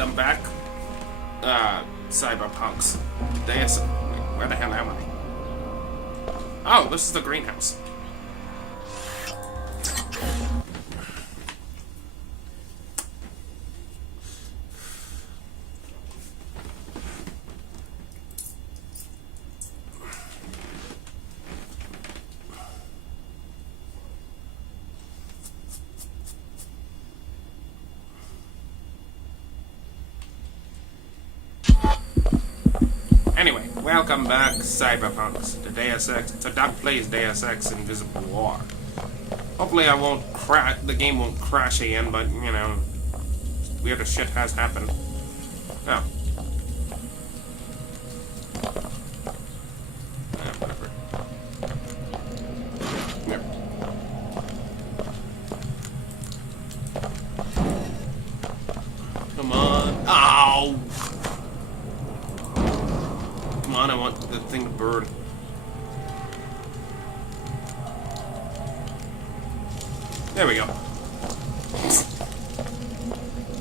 welcome back, cyberpunks. Deus... Wait, where the hell am I? Oh, this is the greenhouse. Anyway, welcome back, cyberpunks, to Deus Ex, to Doc Plays Deus Ex Invisible War. Hopefully I won't the game won't crash again, but, you know, weirder shit has happened. Oh. Whatever. Here. Come on. Ow! Come on, I want the thing to burn. There we go.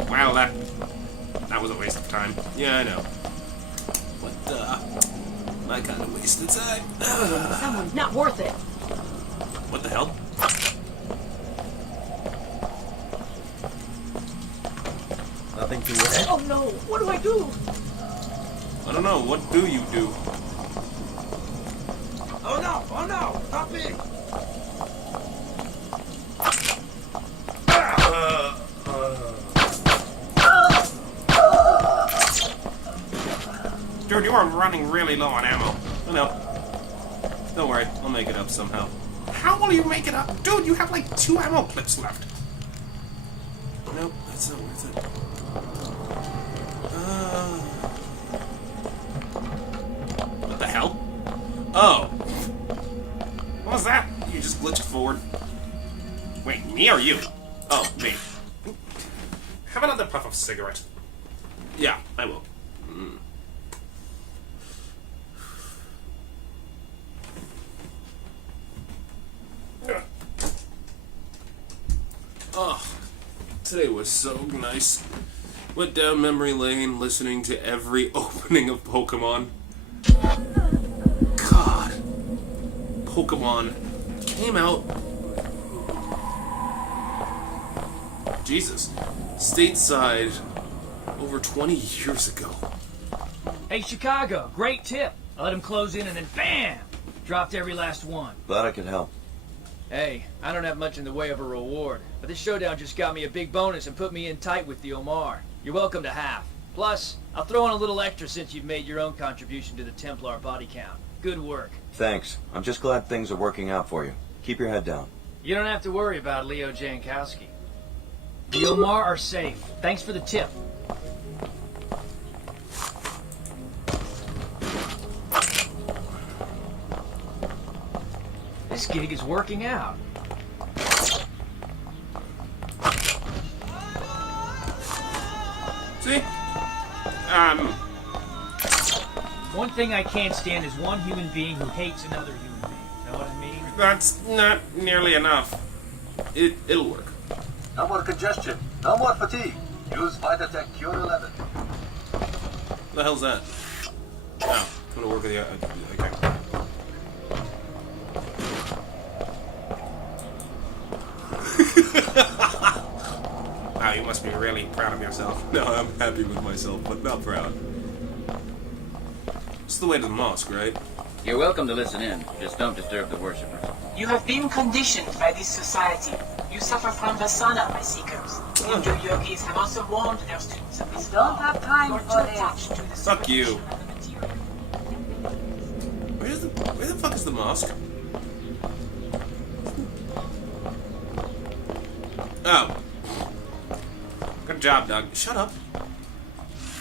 Wow, that was a waste of time. Yeah, I know. What my kind of waste of time. Someone's not worth it. What the hell? Nothing to it. Oh no, what do I do? I don't know. What do you do? Oh no, not me. Dude, you are running really low on ammo. I know. Don't worry, I'll make it up somehow. How will you make it up? Dude, you have like 2 ammo clips left. Nope, that's not worth it. What the hell? Oh. What was that? You just glitched forward. Wait, me or you? Oh, me. Have another puff of cigarette. Yeah, I will. Oh, today was so nice. Went down memory lane listening to every opening of Pokemon. God. Pokemon came out... Jesus. Stateside over 20 years ago. Hey, Chicago, great tip. I let him close in and then BAM! Dropped every last one. Glad I could help. Hey, I don't have much in the way of a reward, but this showdown just got me a big bonus and put me in tight with the Omar. You're welcome to half. Plus, I'll throw in a little extra since you've made your own contribution to the Templar body count. Good work. Thanks. I'm just glad things are working out for you. Keep your head down. You don't have to worry about Leo Jankowski. The Omar are safe. Thanks for the tip. This gig is working out. See? One thing I can't stand is one human being who hates another human being. Know what I mean? That's not nearly enough. It'll work. No more congestion. No more fatigue. Use Vitatech Cure 11. What the hell's that? Oh, I'm gonna work with the... okay. Wow, you must be really proud of yourself. No, I'm happy with myself, but not proud. It's the way to the mosque, right? You're welcome to listen in. Just don't disturb the worshippers. You have been conditioned by this society. You suffer from Vasana, my seekers. Hindu yogis have also warned their students of this. Don't have time You're for too this. attached to the Fuck you. superstition of the material. Where the fuck is the mosque? Oh. Good job, Doug. Shut up.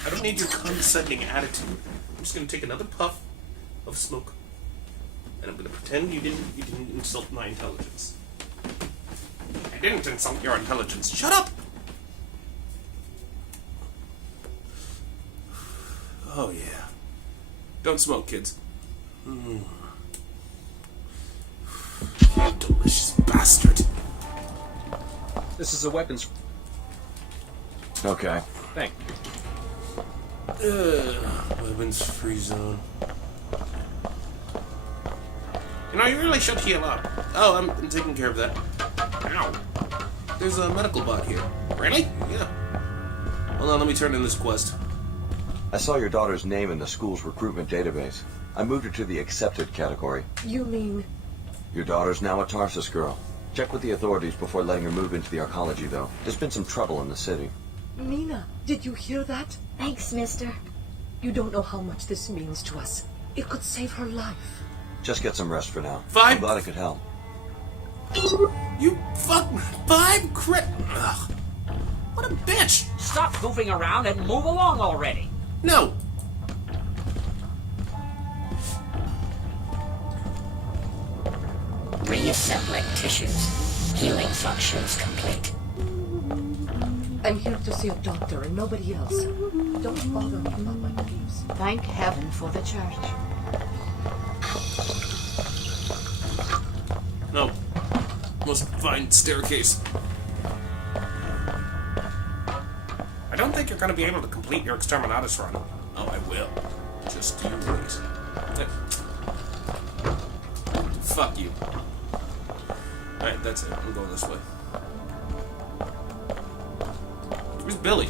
I don't need your condescending attitude. I'm just gonna take another puff of smoke, and I'm gonna pretend you didn't insult my intelligence. I didn't insult your intelligence. Shut up! Oh yeah. Don't smoke, kids. You delicious bastard. This is a weapons... Okay. Thank you. Weapons free zone. You know, you really should heal up. Oh, I'm taking care of that. Ow. There's a medical bot here. Really? Yeah. Hold on, let me turn in this quest. I saw your daughter's name in the school's recruitment database. I moved her to the accepted category. You mean... Your daughter's now a Tarsus girl. Check with the authorities before letting her move into the arcology, though. There's been some trouble in the city. Nina, did you hear that? Thanks, mister. You don't know how much this means to us. It could save her life. Just get some rest for now. Fine. I'm glad I could help. You fuck 5 crit. Ugh. What a bitch. Stop goofing around and move along already. No. Reassembling tissues. Healing functions complete. I'm here to see a doctor and nobody else. Don't bother me about my beliefs. Thank heaven for the church. No. Must find staircase. I don't think you're going to be able to complete your Exterminatus run. Oh, I will. Just you wait. Hey. Fuck you. Alright, that's it. I'm going this way. Where's Billy?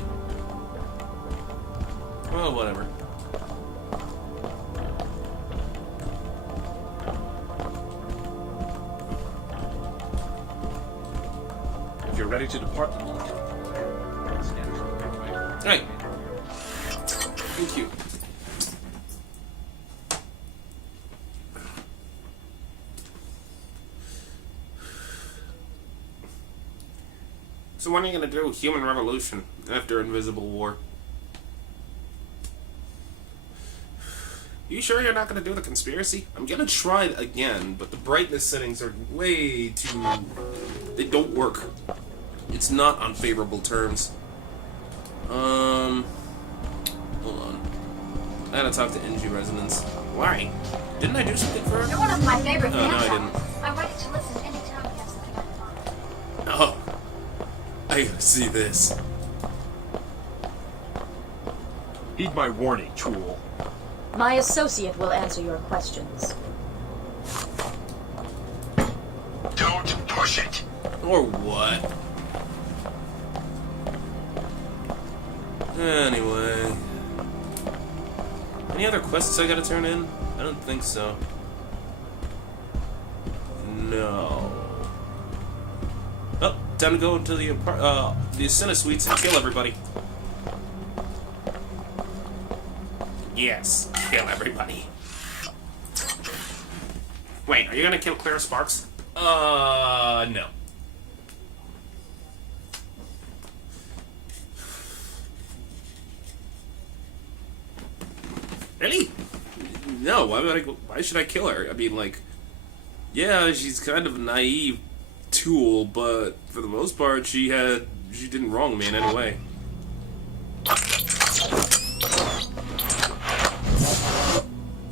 Well, whatever. If you're ready to depart the launch. Hey. Thank you. So when are you gonna do Human Revolution after Invisible War? You sure you're not gonna do the conspiracy? I'm gonna try it again, but the brightness settings are way too... They don't work. It's not on favorable terms. Hold on. I gotta talk to NG Resonance. Why? Didn't I do something for her? You're one of my favorite Oh, no, I fans. didn't. I'm ready to listen anytime you have something on mind. Oh. I gotta see this. Heed my warning, tool. My associate will answer your questions. Don't push it. Or what? Anyway. Any other quests I gotta turn in? I don't think so. No. Oh, time to go into the Ascena Suites and kill everybody. Yes, kill everybody. Wait, are you gonna kill Clara Sparks? No. Really? No, why should I kill her? I mean, like, yeah, she's kind of a naive tool, but for the most part, she didn't wrong me in any way.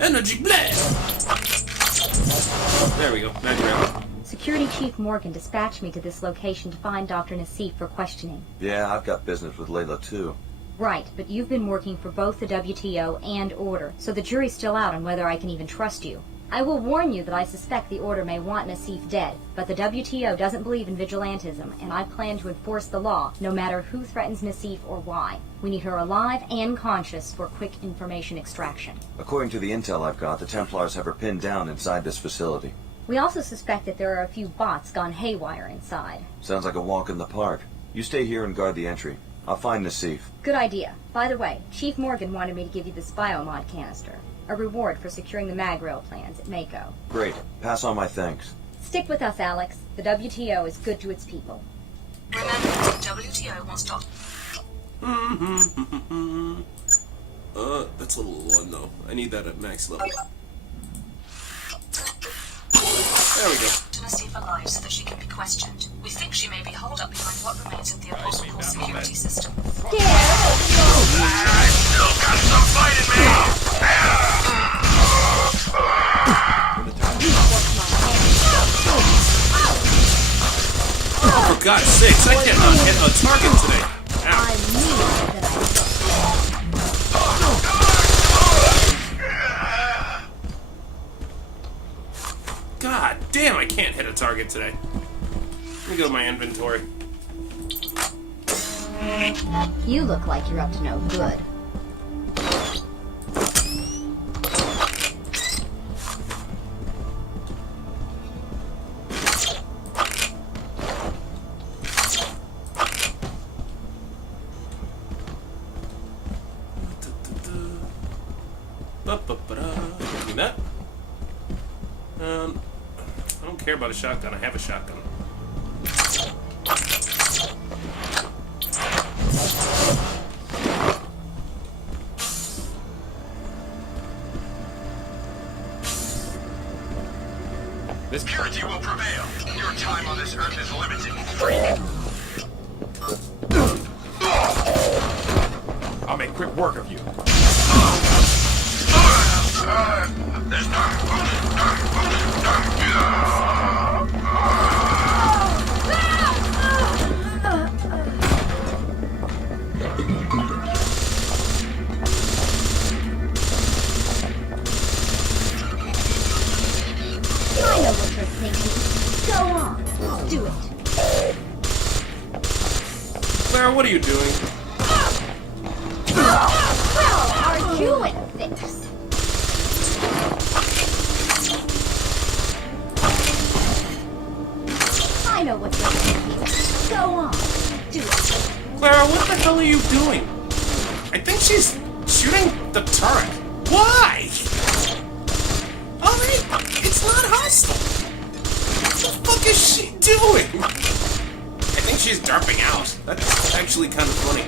Energy blast! There we go. Magic round. Security Chief Morgan dispatched me to this location to find Dr. Nassif for questioning. Yeah, I've got business with Layla, too. Right, but you've been working for both the WTO and Order, so the jury's still out on whether I can even trust you. I will warn you that I suspect the Order may want Nassif dead, but the WTO doesn't believe in vigilantism, and I plan to enforce the law, no matter who threatens Nassif or why. We need her alive and conscious for quick information extraction. According to the intel I've got, the Templars have her pinned down inside this facility. We also suspect that there are a few bots gone haywire inside. Sounds like a walk in the park. You stay here and guard the entry. I'll find Nassif. Good idea. By the way, Chief Morgan wanted me to give you this biomod canister. A reward for securing the mag rail plans at Mako. Great. Pass on my thanks. Stick with us, Alex. The WTO is good to its people. Remember, WTO wants to... That's level 1 though. I need that at max level. There we go. To Nassif alive so that she can be questioned. We think she may be holed up behind what remains of the Apostle Core security system. I still got some fight in me! Oh, for God's sakes, I cannot hit a target today. Ow. Damn, I can't hit a target today. Let me go to my inventory. You look like you're up to no good. Give me that. I don't care about a shotgun. I have a shotgun. This purity will prevail. Your time on this earth is limited, freak. I'll make quick work of you. I know what you're thinking. Go on, do it. Claire, what are you doing? Well, are you in a fix? I know what you're thinking. Go on, do it. Clara, what the hell are you doing? I think she's shooting the turret. Why? Oh, hey, it's not hostile. What the fuck is she doing? I think she's derping out. That's actually kind of funny.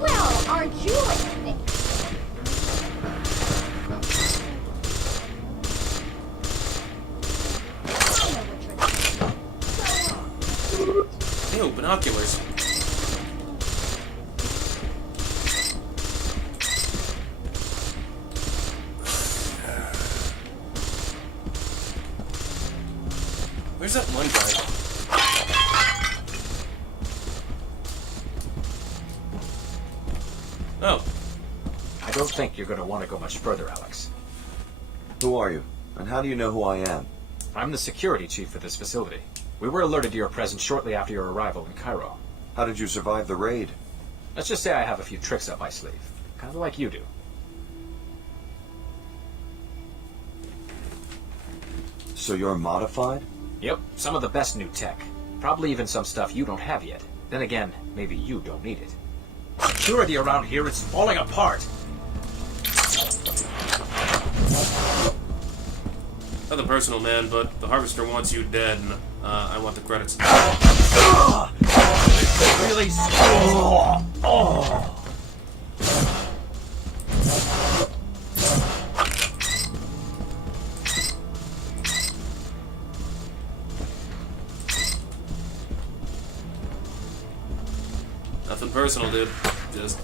Well, aren't you in a fix? Ew, binoculars. Where's that one guy? Oh. I don't think you're going to want to go much further, Alex. Who are you? And how do you know who I am? I'm the security chief for this facility. We were alerted to your presence shortly after your arrival in Cairo. How did you survive the raid? Let's just say I have a few tricks up my sleeve. Kind of like you do. So you're modified? Yep, some of the best new tech. Probably even some stuff you don't have yet. Then again, maybe you don't need it. Security around here is falling apart. Nothing personal, man, but the Harvester wants you dead, and I want the credits. Really? Nothing personal, dude. Just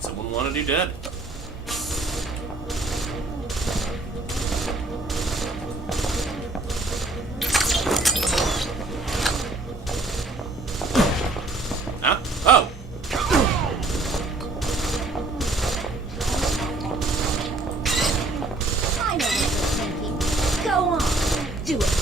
someone wanted you dead. Huh? Oh! I know what you're thinking. Go on, do it.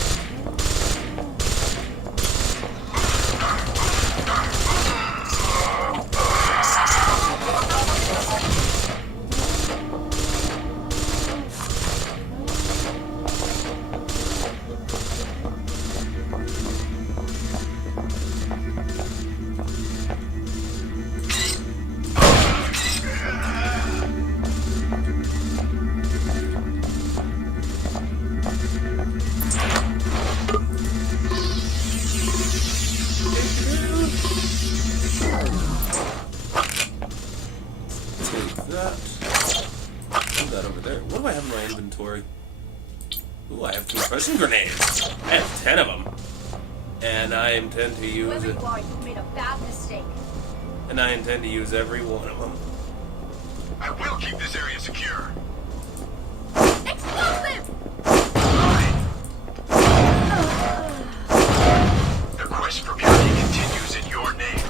Ooh, I have concussion grenades. I have 10 of them. And I intend to use Whoever it. you are, you've made a bad mistake. And I intend to use every one of them. I will keep this area secure. Explosive! The quest for purity continues in your name.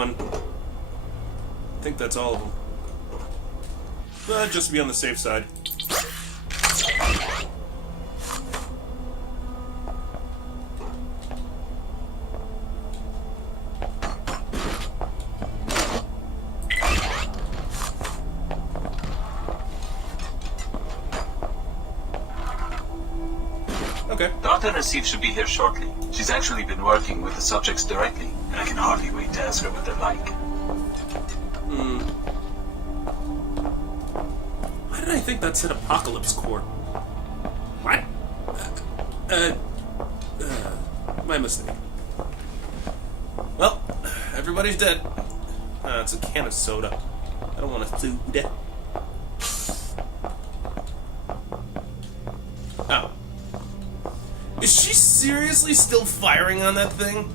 one. I think that's all of them. But just to be on the safe side. Okay. Dr. Nassif should be here shortly. She's actually been working with the subjects directly, and I can hardly wait to ask her what they're like. Why did I think that said Apocalypse Core? What? My mistake. Well, everybody's dead. It's a can of soda. I don't want to food. Oh. Is she seriously still firing on that thing?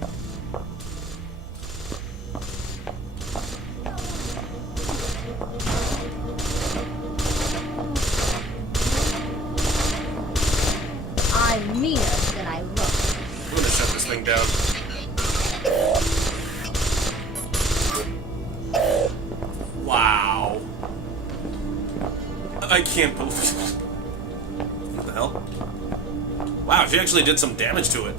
I'm meaner than I look. I'm gonna shut this thing down. Wow. I can't believe it. What the hell? Wow, she actually did some damage to it.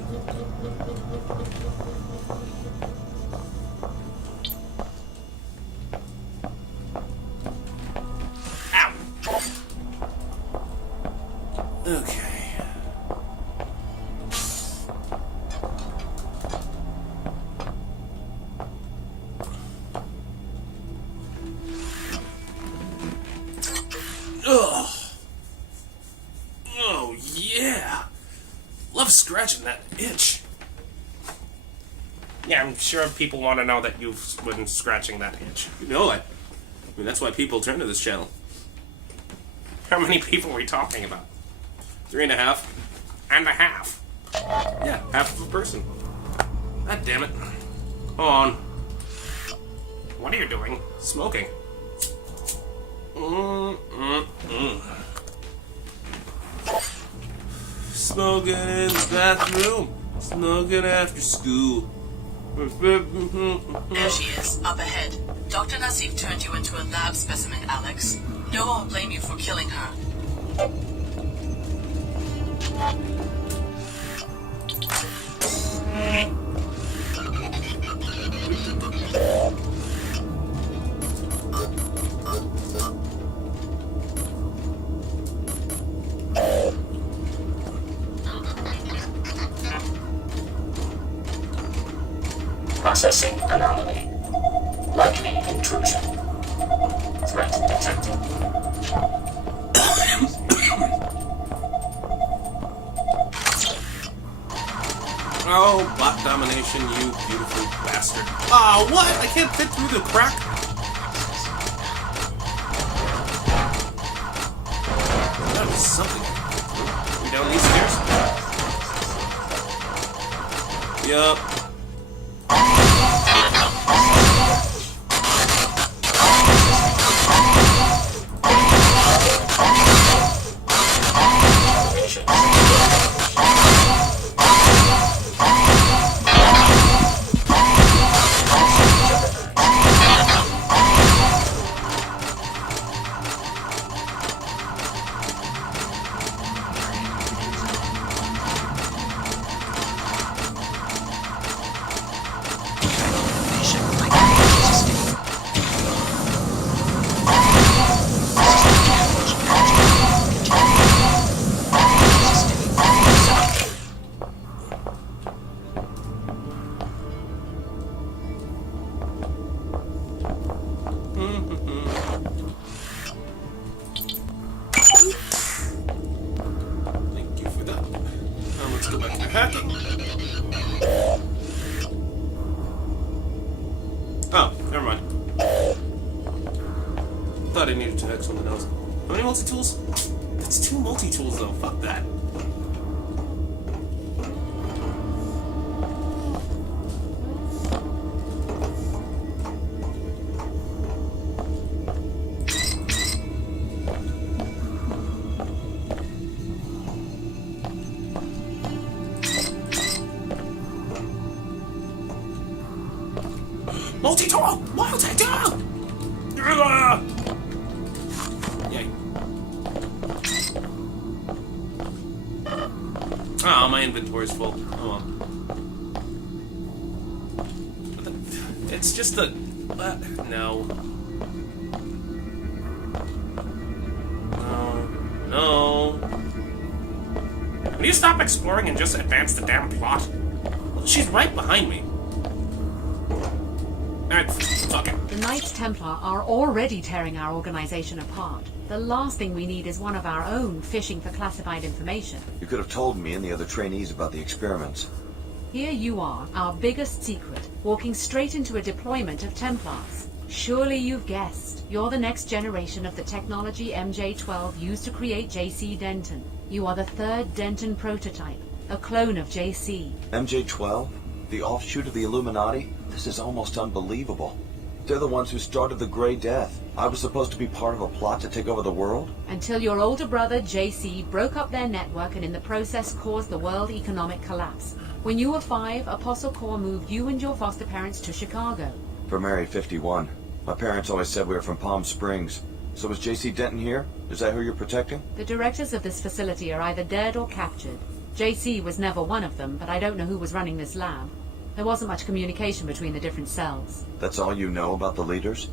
Ow! Okay. Ugh. Oh, yeah. Love scratching that itch. Yeah, I'm sure people want to know that you've been scratching that itch. You know it. I mean, that's why people turn to this channel. How many people are we talking about? 3.5 and a half. Yeah, half of a person. God damn it. Hold on. What are you doing? Smoking. Smoking in the bathroom. Smoking after school. There she is, up ahead. Dr. Nassif turned you into a lab specimen, Alex. No one will blame you for killing her. Processing anomaly. Likely intrusion. Threat detected. Oh, bot domination, you beautiful bastard. Oh, what? I can't fit through the crack? That was something. We down these stairs? Yup. Thank you for that. Now let's go back to hacking. Oh, never mind. Thought I needed to hack something else. How many multi-tools? That's 2 multi-tools though, fuck that. Multi-tool! Oh, my inventory's full. Oh well. It's just the... no. No. Will you stop exploring and just advance the damn plot? Well, she's right behind me. Alright, fuck it. The Knights Templar are already tearing our organization apart. The last thing we need is one of our own fishing for classified information. You could have told me and the other trainees about the experiments. Here you are, our biggest secret, walking straight into a deployment of Templars. Surely you've guessed. You're the next generation of the technology MJ-12 used to create JC Denton. You are the third Denton prototype, a clone of JC. MJ-12? The offshoot of the Illuminati? This is almost unbelievable. They're the ones who started the Grey Death. I was supposed to be part of a plot to take over the world? Until your older brother, JC, broke up their network and in the process caused the world economic collapse. When you were 5, Apostle Corps moved you and your foster parents to Chicago. For married 51. My parents always said we were from Palm Springs. So is JC Denton here? Is that who you're protecting? The directors of this facility are either dead or captured. JC was never one of them, but I don't know who was running this lab. There wasn't much communication between the different cells. That's all you know about the leaders?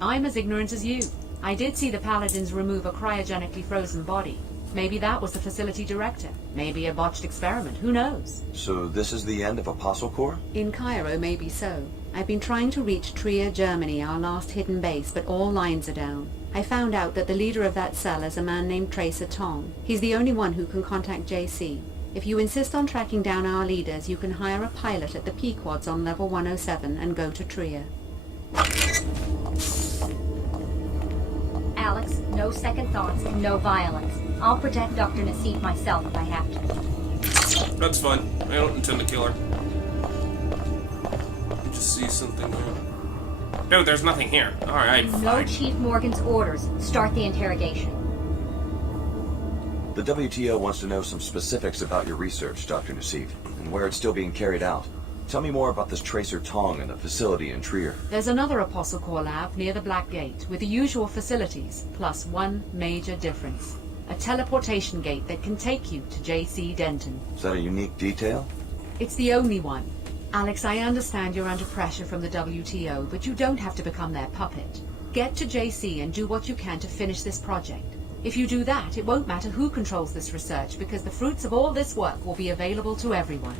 I'm as ignorant as you. I did see the Paladins remove a cryogenically frozen body. Maybe that was the facility director. Maybe a botched experiment. Who knows? So this is the end of Apostle Corps? In Cairo, maybe so. I've been trying to reach Trier, Germany, our last hidden base, but all lines are down. I found out that the leader of that cell is a man named Tracer Tong. He's the only one who can contact JC. If you insist on tracking down our leaders, you can hire a pilot at the Pequods on level 107 and go to Trier. Alex, no second thoughts, no violence. I'll protect Dr. Nassif myself if I have to. That's fine. I don't intend to kill her. I just see something. No, there's nothing here. Alright, fine. No Chief Morgan's orders. Start the interrogation. The WTO wants to know some specifics about your research, Dr. Nassif, and where it's still being carried out. Tell me more about this Tracer Tong and the facility in Trier. There's another Apostle Corps lab near the Black Gate, with the usual facilities, plus one major difference. A teleportation gate that can take you to JC Denton. Is that a unique detail? It's the only one. Alex, I understand you're under pressure from the WTO, but you don't have to become their puppet. Get to JC and do what you can to finish this project. If you do that, it won't matter who controls this research, because the fruits of all this work will be available to everyone.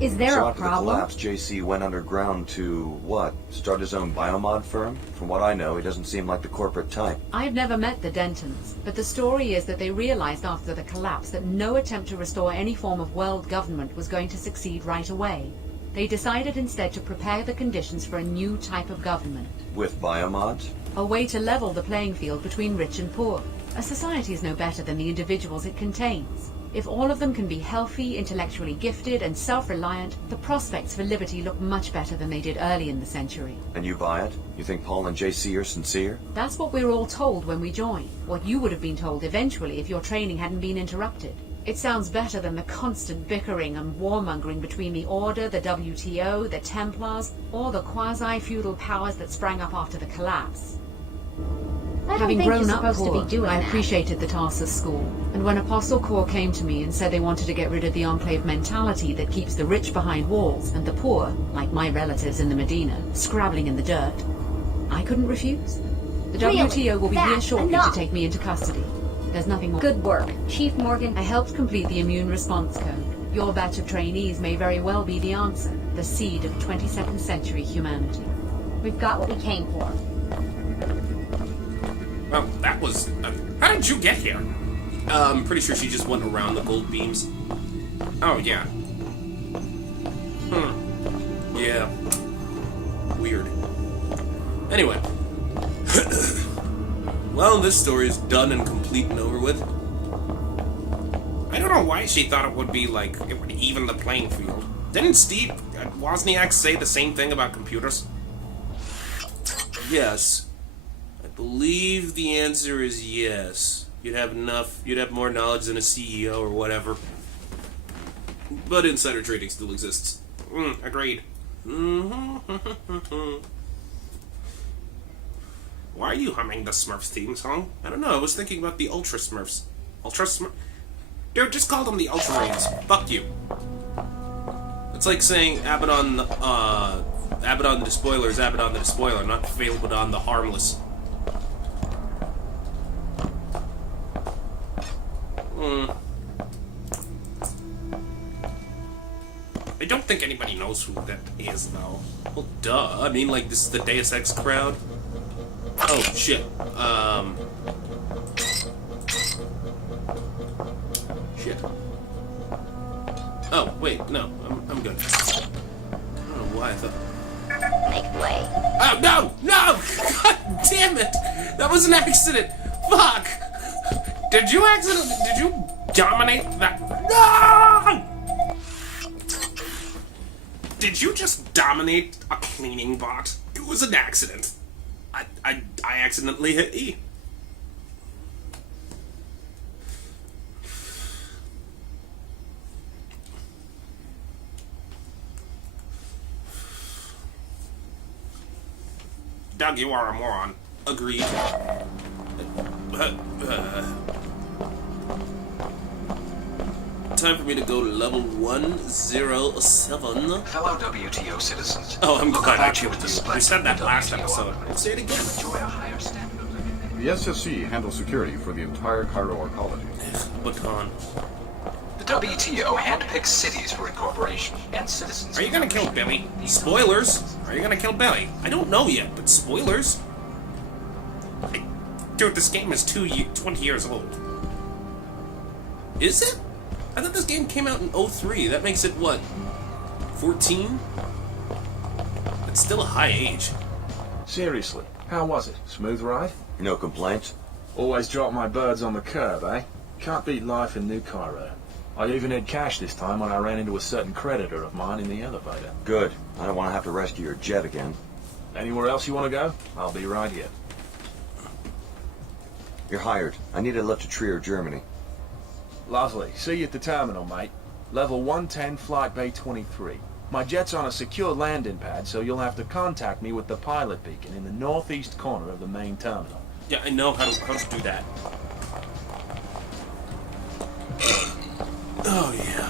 Is there so a after problem? the collapse, JC went underground to, what, start his own biomod firm? From what I know, he doesn't seem like the corporate type. I've never met the Dentons, but the story is that they realized after the collapse that no attempt to restore any form of world government was going to succeed right away. They decided instead to prepare the conditions for a new type of government. With biomods? A way to level the playing field between rich and poor. A society is no better than the individuals it contains. If all of them can be healthy, intellectually gifted, and self-reliant, the prospects for liberty look much better than they did early in the century. And you buy it? You think Paul and JC are sincere? That's what we're all told when we join. What you would have been told eventually if your training hadn't been interrupted. It sounds better than the constant bickering and warmongering between the Order, the WTO, the Templars, or the quasi-feudal powers that sprang up after the collapse. I don't Having think grown you're up supposed poor, to be doing I that. appreciated the Tarsus school. And when Apostle Corps came to me and said they wanted to get rid of the Enclave mentality that keeps the rich behind walls and the poor, like my relatives in the Medina, scrabbling in the dirt, I couldn't refuse. The Really? WTO will be here That's shortly enough. to take me into custody. There's nothing more. Good work. Chief Morgan. I helped complete the immune response code. Your batch of trainees may very well be the answer, the seed of 22nd century humanity. We've got what we came for. Well, that was... how did you get here? I'm pretty sure she just went around the gold beams. Oh, yeah. Yeah. Weird. Anyway. Well, this story is done and complete and over with. I don't know why she thought it would be like, it would even the playing field. Didn't Steve Wozniak say the same thing about computers? Yes. I believe the answer is yes. You'd have more knowledge than a CEO or whatever. But insider trading still exists. Agreed. Why are you humming the Smurfs theme song? I don't know, I was thinking about the Ultra Smurfs. Ultra Smurf... Dude, just call them the Ultramarines. Fuck you. It's like saying Abaddon the Despoiler is Abaddon the Despoiler, not Phalabadon the Harmless. I don't think anybody knows who that is, though. Well, duh. I mean, like, this is the Deus Ex crowd. Oh, shit. Shit. Oh, wait, no. I'm good. I don't know why I thought... Make way. Oh, no! No! God damn it! That was an accident! Fuck! Did you dominate that? No! Did you just dominate a cleaning bot? It was an accident. I accidentally hit E. Doug, you are a moron. Agreed. Time for me to go to level 107. Fellow WTO citizens. Oh, I'm glad actually with this. We said that last episode. Let's say it again. The SSC handles security for the entire Cairo arcology. Baton. The WTO handpicks cities for incorporation and citizens. Are you gonna kill Billy? Spoilers. Are you gonna kill Billy? I don't know yet, but spoilers. Hey, dude, this game is 20 years old. Is it? I thought this game came out in 03. That makes it, what, 14? It's still a high age. Seriously, how was it? Smooth ride? No complaints? Always drop my birds on the curb, eh? Can't beat life in New Cairo. I even had cash this time when I ran into a certain creditor of mine in the elevator. Good. I don't want to have to rescue your jet again. Anywhere else you want to go? I'll be right here. You're hired. I need a lift to Trier, Germany. Lovely. See you at the terminal, mate. Level 110, Flight Bay 23. My jet's on a secure landing pad, so you'll have to contact me with the pilot beacon in the northeast corner of the main terminal. Yeah, I know how to do that. Oh, yeah.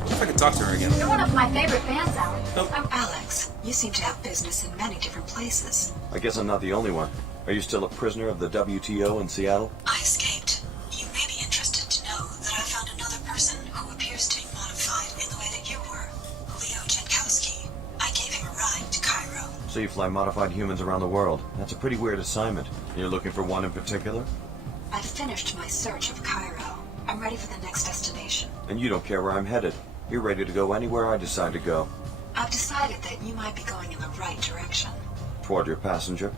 What if I could talk to her again? You're one of my favorite bands, Alex. Oh. I'm Alex. You seem to have business in many different places. I guess I'm not the only one. Are you still a prisoner of the WTO in Seattle? I escaped. You may be interested to know that I found another person who appears to be modified in the way that you were. Leo Jankowski. I gave him a ride to Cairo. So you fly modified humans around the world. That's a pretty weird assignment. You're looking for one in particular? I've finished my search of Cairo. I'm ready for the next destination. And you don't care where I'm headed. You're ready to go anywhere I decide to go. I've decided that you might be going in the right direction. Toward your passenger?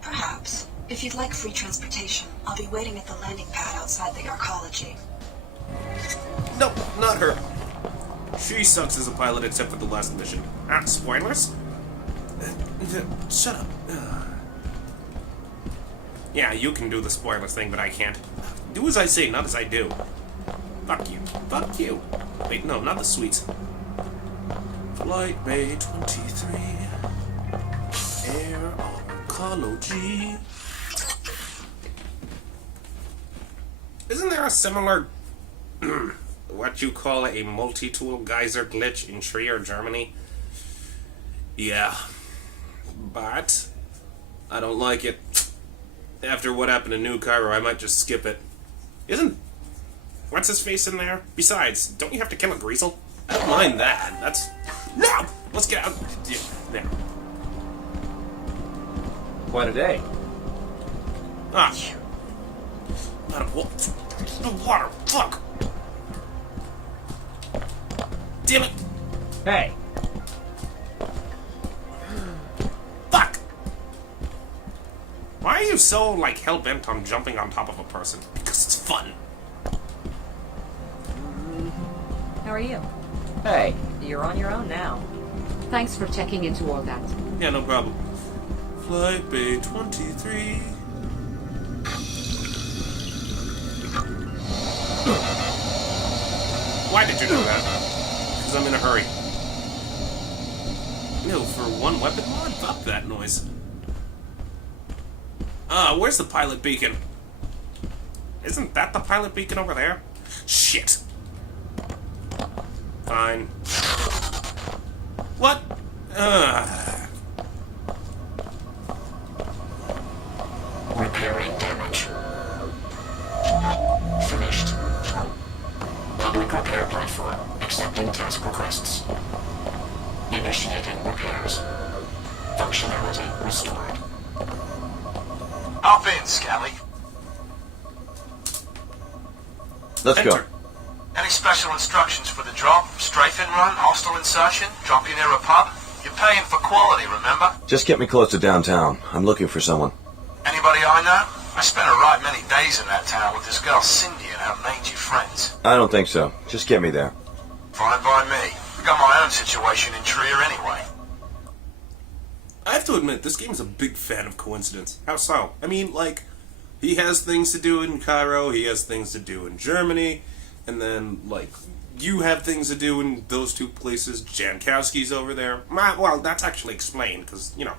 Perhaps. If you'd like free transportation, I'll be waiting at the landing pad outside the arcology. Nope, not her. She sucks as a pilot except for the last mission. Ah, spoilers? Shut up. Yeah, you can do the spoilers thing, but I can't. Do as I say, not as I do. Fuck you. Fuck you. Wait, no, not the sweets. Flight Bay 23. Air Arcology. Isn't there a similar, what you call a multi-tool geyser glitch in Trier, Germany? Yeah. But I don't like it. After what happened in New Cairo, I might just skip it. What's his face in there? Besides, don't you have to kill a Greasel? I don't mind that. That's... No! Let's get out. Yeah, there. Quite a day. Ah. Not a no water. Fuck. Damn it. Hey. Fuck. Why are you so, like, hell-bent on jumping on top of a person? Because it's fun. How are you? Hey. You're on your own now. Thanks for checking into all that. Yeah, no problem. Flight Bay 23. Why did you do that? Because I'm in a hurry. No, for one weapon mod? Fuck that noise. Where's the pilot beacon? Isn't that the pilot beacon over there? Shit. Fine. What? Repairing damage. Finished. Public repair platform. Accepting task requests. Initiating repairs. Functionality restored. Hop in, Scally. Let's go. Any special instructions for the drop? Strafing run? Hostile insertion? Drop you near a pub? You're paying for quality, remember? Just get me close to downtown. I'm looking for someone. Anybody I know? I spent a right many days in that town with this girl Cindy and her mangy friends. I don't think so. Just get me there. Fine by me. I got my own situation in Trier anyway. I have to admit, this game is a big fan of coincidence. How so? I mean, like, he has things to do in Cairo, he has things to do in Germany, and then, like, you have things to do in those two places. Jankowski's over there. Well, that's actually explained, because, you know,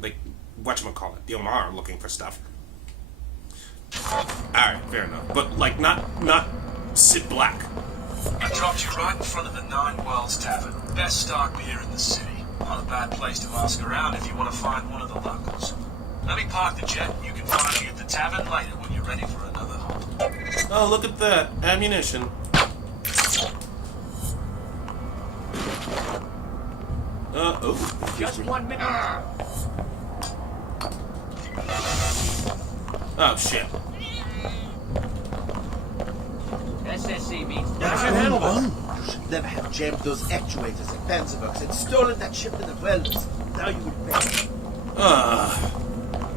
like, whatchamacallit, the Omar are looking for stuff. Alright, fair enough. But, like, not Sid Black. I dropped you right in front of the Nine Worlds Tavern. Best stock beer in the city. Not a bad place to ask around if you want to find one of the locals. Let me park the jet and you can find me at the tavern later when you're ready for another hop. Oh, look at that. Ammunition. Oh. Just 1 minute. Oh, shit. SSC means You should never have jammed those actuators at Panzerworks and stolen that shipment of welders. Now you would pay.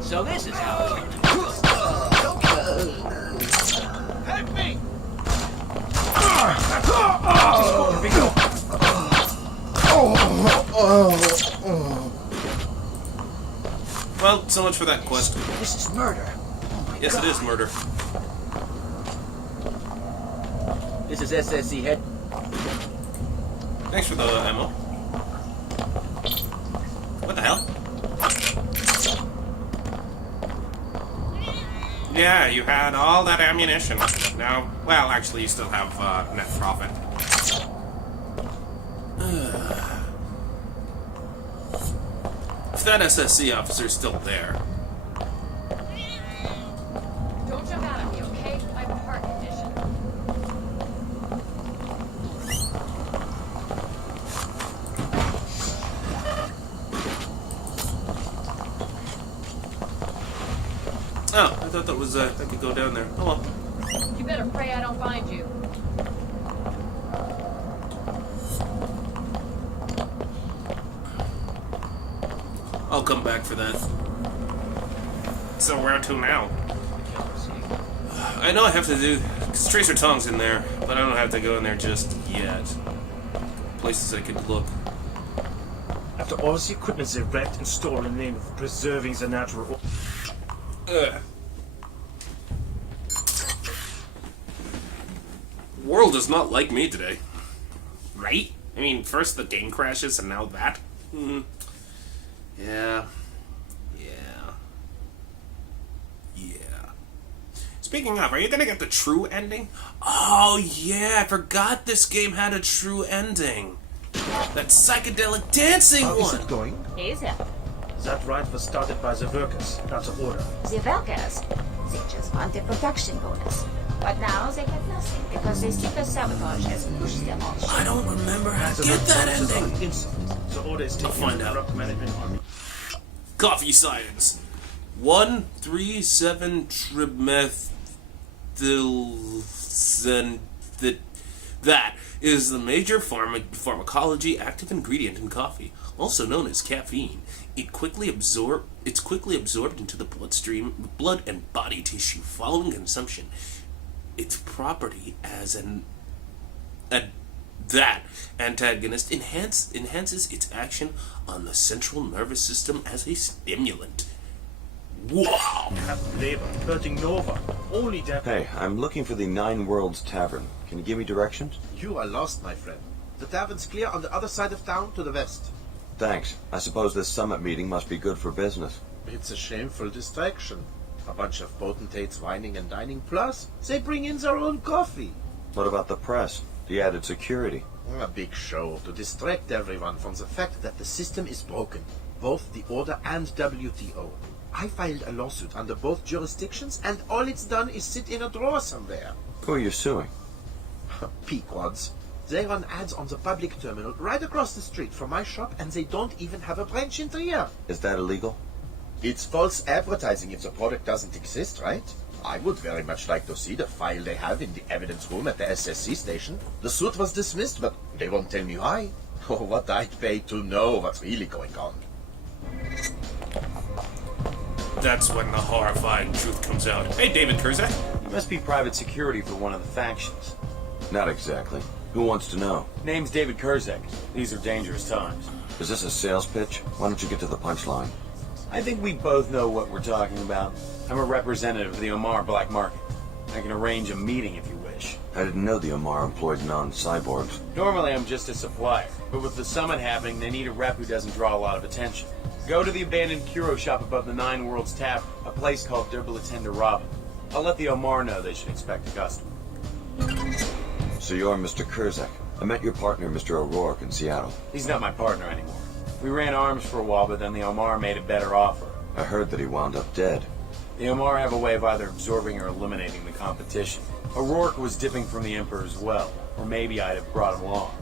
So this is how it's Help me! Well, so much for that quest. This is murder. Yes, it is murder. This is SSC head. Thanks for the ammo. What the hell? Yeah, you had all that ammunition. Now, well, actually, you still have net profit. If that SSC officer's still there. Don't jump out at me, okay? I have a heart condition. Oh, I thought that was, I could go down there. Oh well. You better pray I don't find you. I'll come back for that. So where to now? I know I have to do... Because Tracer Tong's in there, but I don't have to go in there just yet. Places I could look. After all the equipment they wrecked and stole in the name of preserving the natural... World does not like me today. Right? I mean, first the game crashes and now that. Yeah. Speaking of, are you gonna get the true ending? Oh yeah, I forgot this game had a true ending. That psychedelic dancing one! How is it going? Easy. That ride was started by the workers. That's the order. The workers, they just want a production bonus. But now they get nothing because the secret sabotage has pushed them off. I don't remember how to get that ending. The order is I'll find out. Coffee science. 1,3,7 trimethylsen. That is the major pharmacology active ingredient in coffee, also known as caffeine. It's quickly absorbed into the bloodstream, blood and body tissue following consumption. Its property as that antagonist enhances its action on the central nervous system as a stimulant. Wow! Labor, hurting Nova. Only that. Hey, I'm looking for the Nine Worlds Tavern. Can you give me directions? You are lost, my friend. The tavern's clear on the other side of town to the west. Thanks. I suppose this summit meeting must be good for business. It's a shameful distraction. A bunch of potentates whining and dining, plus they bring in their own coffee. What about the press? The added security? A big show to distract everyone from the fact that the system is broken. Both the Order and WTO. I filed a lawsuit under both jurisdictions, and all it's done is sit in a drawer somewhere. Who are you suing? Pequods. They run ads on the public terminal right across the street from my shop, and they don't even have a branch in Trier. Is that illegal? It's false advertising if the product doesn't exist, right? I would very much like to see the file they have in the evidence room at the SSC station. The suit was dismissed, but they won't tell me why. Oh, what I'd pay to know what's really going on. That's when the horrifying truth comes out. Hey, David Kurzak. You must be private security for one of the factions. Not exactly. Who wants to know? Name's David Kurzak. These are dangerous times. Is this a sales pitch? Why don't you get to the punchline? I think we both know what we're talking about. I'm a representative of the Omar black market. I can arrange a meeting if you wish. I didn't know the Omar employed non-cyborgs. Normally I'm just a supplier, but with the summit happening, they need a rep who doesn't draw a lot of attention. Go to the abandoned Kuro shop above the Nine Worlds Tavern, a place called Derbalatender Robin. I'll let the Omar know they should expect a customer. So you're Mr. Kurzak. I met your partner, Mr. O'Rourke, in Seattle. He's not my partner anymore. We ran arms for a while, but then the Omar made a better offer. I heard that he wound up dead. The Omar have a way of either absorbing or eliminating the competition. O'Rourke was dipping from the Emperor's well, or maybe I'd have brought him along.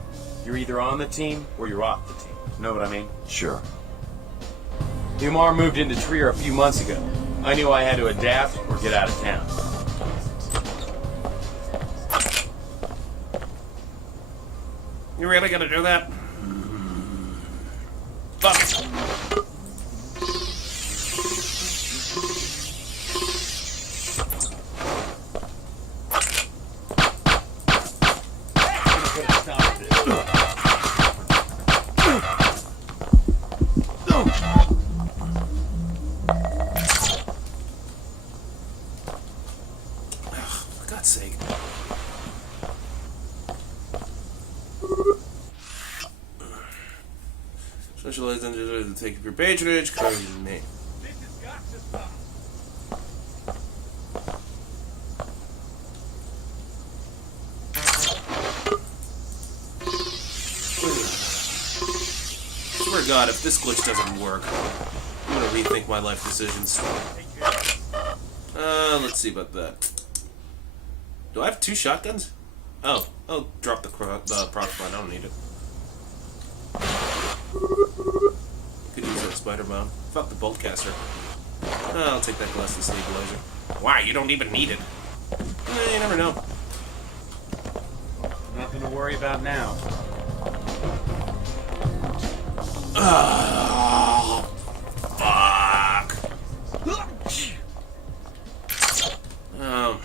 You're either on the team, or you're off the team. Know what I mean? Sure. The Omar moved into Trier a few months ago. I knew I had to adapt or get out of town. You really gonna do that? Fuck. For God's sake. Specialized engineers to take up your patronage, call your name. Swear to God, if this glitch doesn't work, I'm gonna rethink my life decisions. Let's see about that. Do I have 2 shotguns? Oh, I'll drop the proc line. I don't need it. Could use that spider bomb. Fuck the bolt caster. I'll take that glass to sleep laser. Why? You don't even need it. You never know. Nothing to worry about now. Oh, fuck. Oh,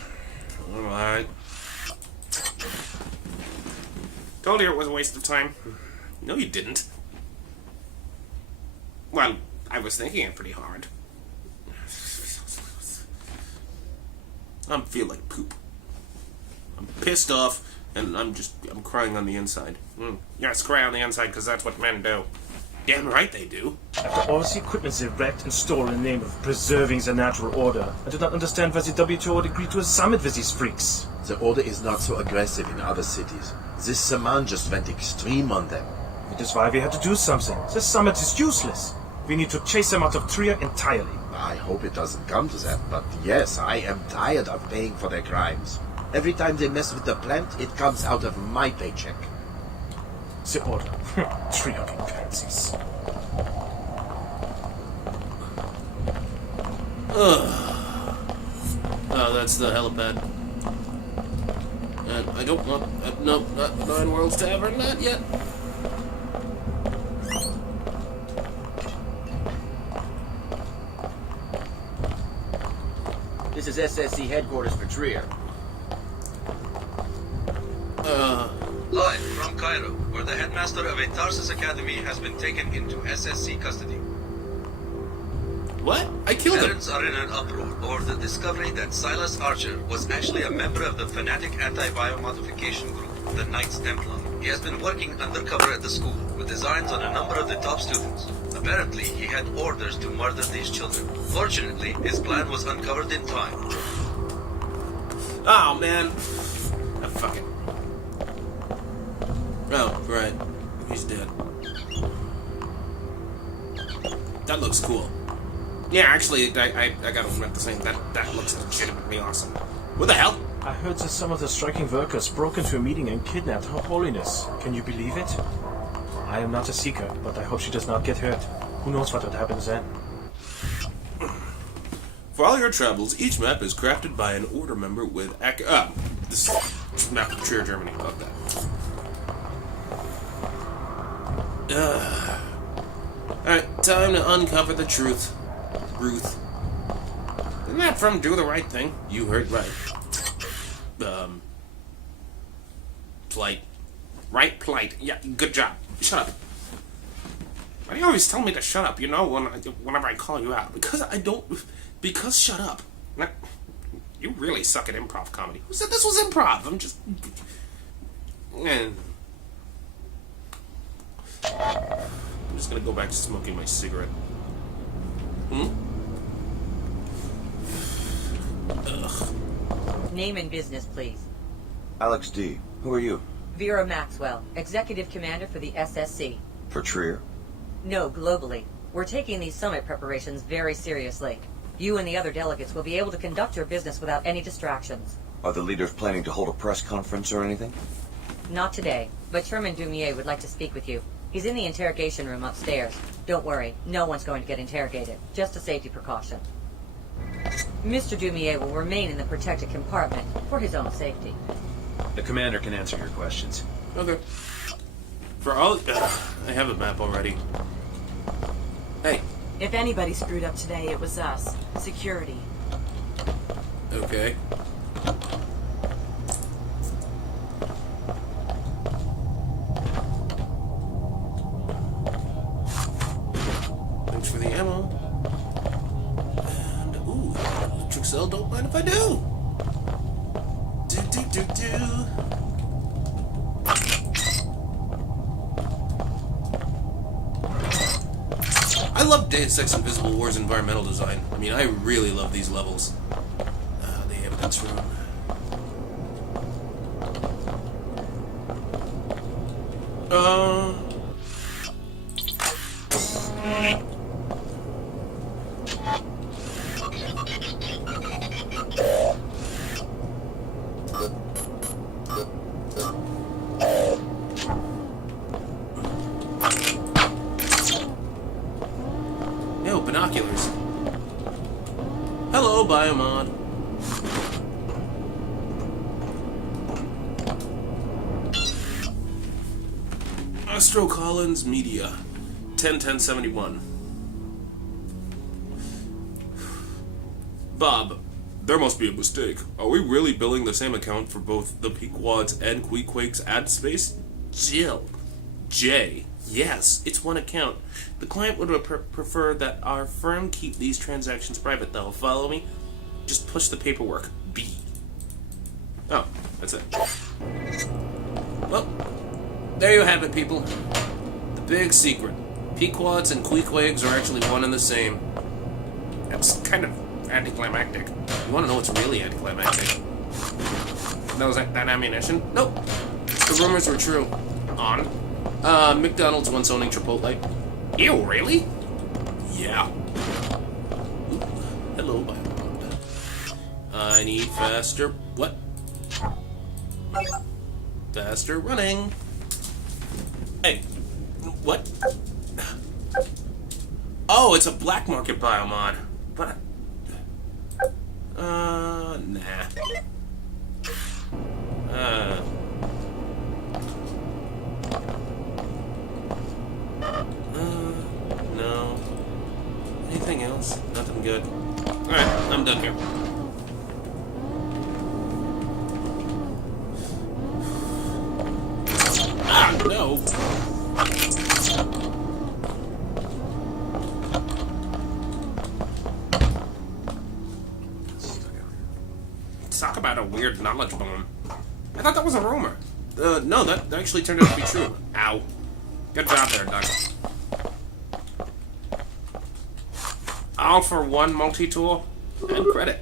alright. Told you it was a waste of time. No, you didn't. Well, I was thinking it pretty hard. I feel like poop. I'm pissed off, and I'm crying on the inside. Yes, cry on the inside, because that's what men do. Damn right they do. After all the equipment they wrecked and stole in the name of preserving the natural order, I do not understand why the WTO would agree to a summit with these freaks. The Order is not so aggressive in other cities. This Saman just went extreme on them. That is why we had to do something. The summit is useless. We need to chase them out of Trier entirely. I hope it doesn't come to that, but yes, I am tired of paying for their crimes. Every time they mess with the plant, it comes out of my paycheck. The Order. Tree-hugging pansies. Oh, that's the helipad. And I don't want... no, not Nine Worlds Tavern, not yet. This is SSC headquarters for Trier. Live from Cairo, where the headmaster of a Tarsus Academy has been taken into SSC custody. What? I killed him. Parents are in an uproar over the discovery that Silas Archer was actually a member of the fanatic anti-biomodification group, the Knights Templar. He has been working undercover at the school with designs on a number of the top students. Apparently, he had orders to murder these children. Fortunately, his plan was uncovered in time. Oh, man. Ah, fuck it. Oh, right. He's dead. That looks cool. Yeah, actually, I gotta admit the same. That looks legitimately awesome. What the hell? I heard that some of the striking workers broke into a meeting and kidnapped Her Holiness. Can you believe it? I am not a seeker, but I hope she does not get hurt. Who knows what would happen then? For all your travels, each map is crafted by an order member with this is map from Trier, Germany. Fuck that. Alright, time to uncover the truth. Ruth. Isn't that from Do the Right Thing? You heard right. Plight. Right plight. Yeah, good job. Shut up. Why do you always tell me to shut up, you know, whenever I call you out? Because shut up. You really suck at improv comedy. Who said this was improv? I'm just... I'm just gonna go back to smoking my cigarette. Ugh. Name and business, please. Alex D. Who are you? Vera Maxwell, Executive Commander for the SSC. For Trier? No, globally. We're taking these summit preparations very seriously. You and the other delegates will be able to conduct your business without any distractions. Are the leaders planning to hold a press conference or anything? Not today, but Chairman Dumier would like to speak with you. He's in the interrogation room upstairs. Don't worry, no one's going to get interrogated. Just a safety precaution. Mr. Dumier will remain in the protected compartment for his own safety. The commander can answer your questions. Okay. For all... I have a map already. Hey. If anybody screwed up today, it was us. Security. Okay. Thanks for the ammo. And, ooh, electric cell, don't mind if I do. Do. I love Deus Ex Invisible War's environmental design. I mean, I really love these levels. The evidence room. Yo, binoculars. Hello, Biomod. Astro Collins Media, 10/10/71. Bob, there must be a mistake. Are we really billing the same account for both the Pequods and Queequake's ad space? Jill. Jay. Yes, it's one account. The client would prefer that our firm keep these transactions private, though. Follow me? Just push the paperwork. B. Oh, that's it. Well, there you have it, people. The big secret. Pequods and Queequags are actually one and the same. That's kind of anticlimactic. You want to know what's really anticlimactic? That ammunition? Nope. The rumors were true. On. McDonald's once owning Chipotle. Ew, really? Yeah. Ooh, hello, Biomod. I need faster... What? Faster running. Hey. What? Oh, it's a black market Biomod. But... nah. No. Anything else? Nothing good. Alright, I'm done here. Ah, no! Talk about a weird knowledge bomb. I thought that was a rumor. No, that actually turned out to be true. Ow. Good job there, Doug. All for one multi-tool and credit.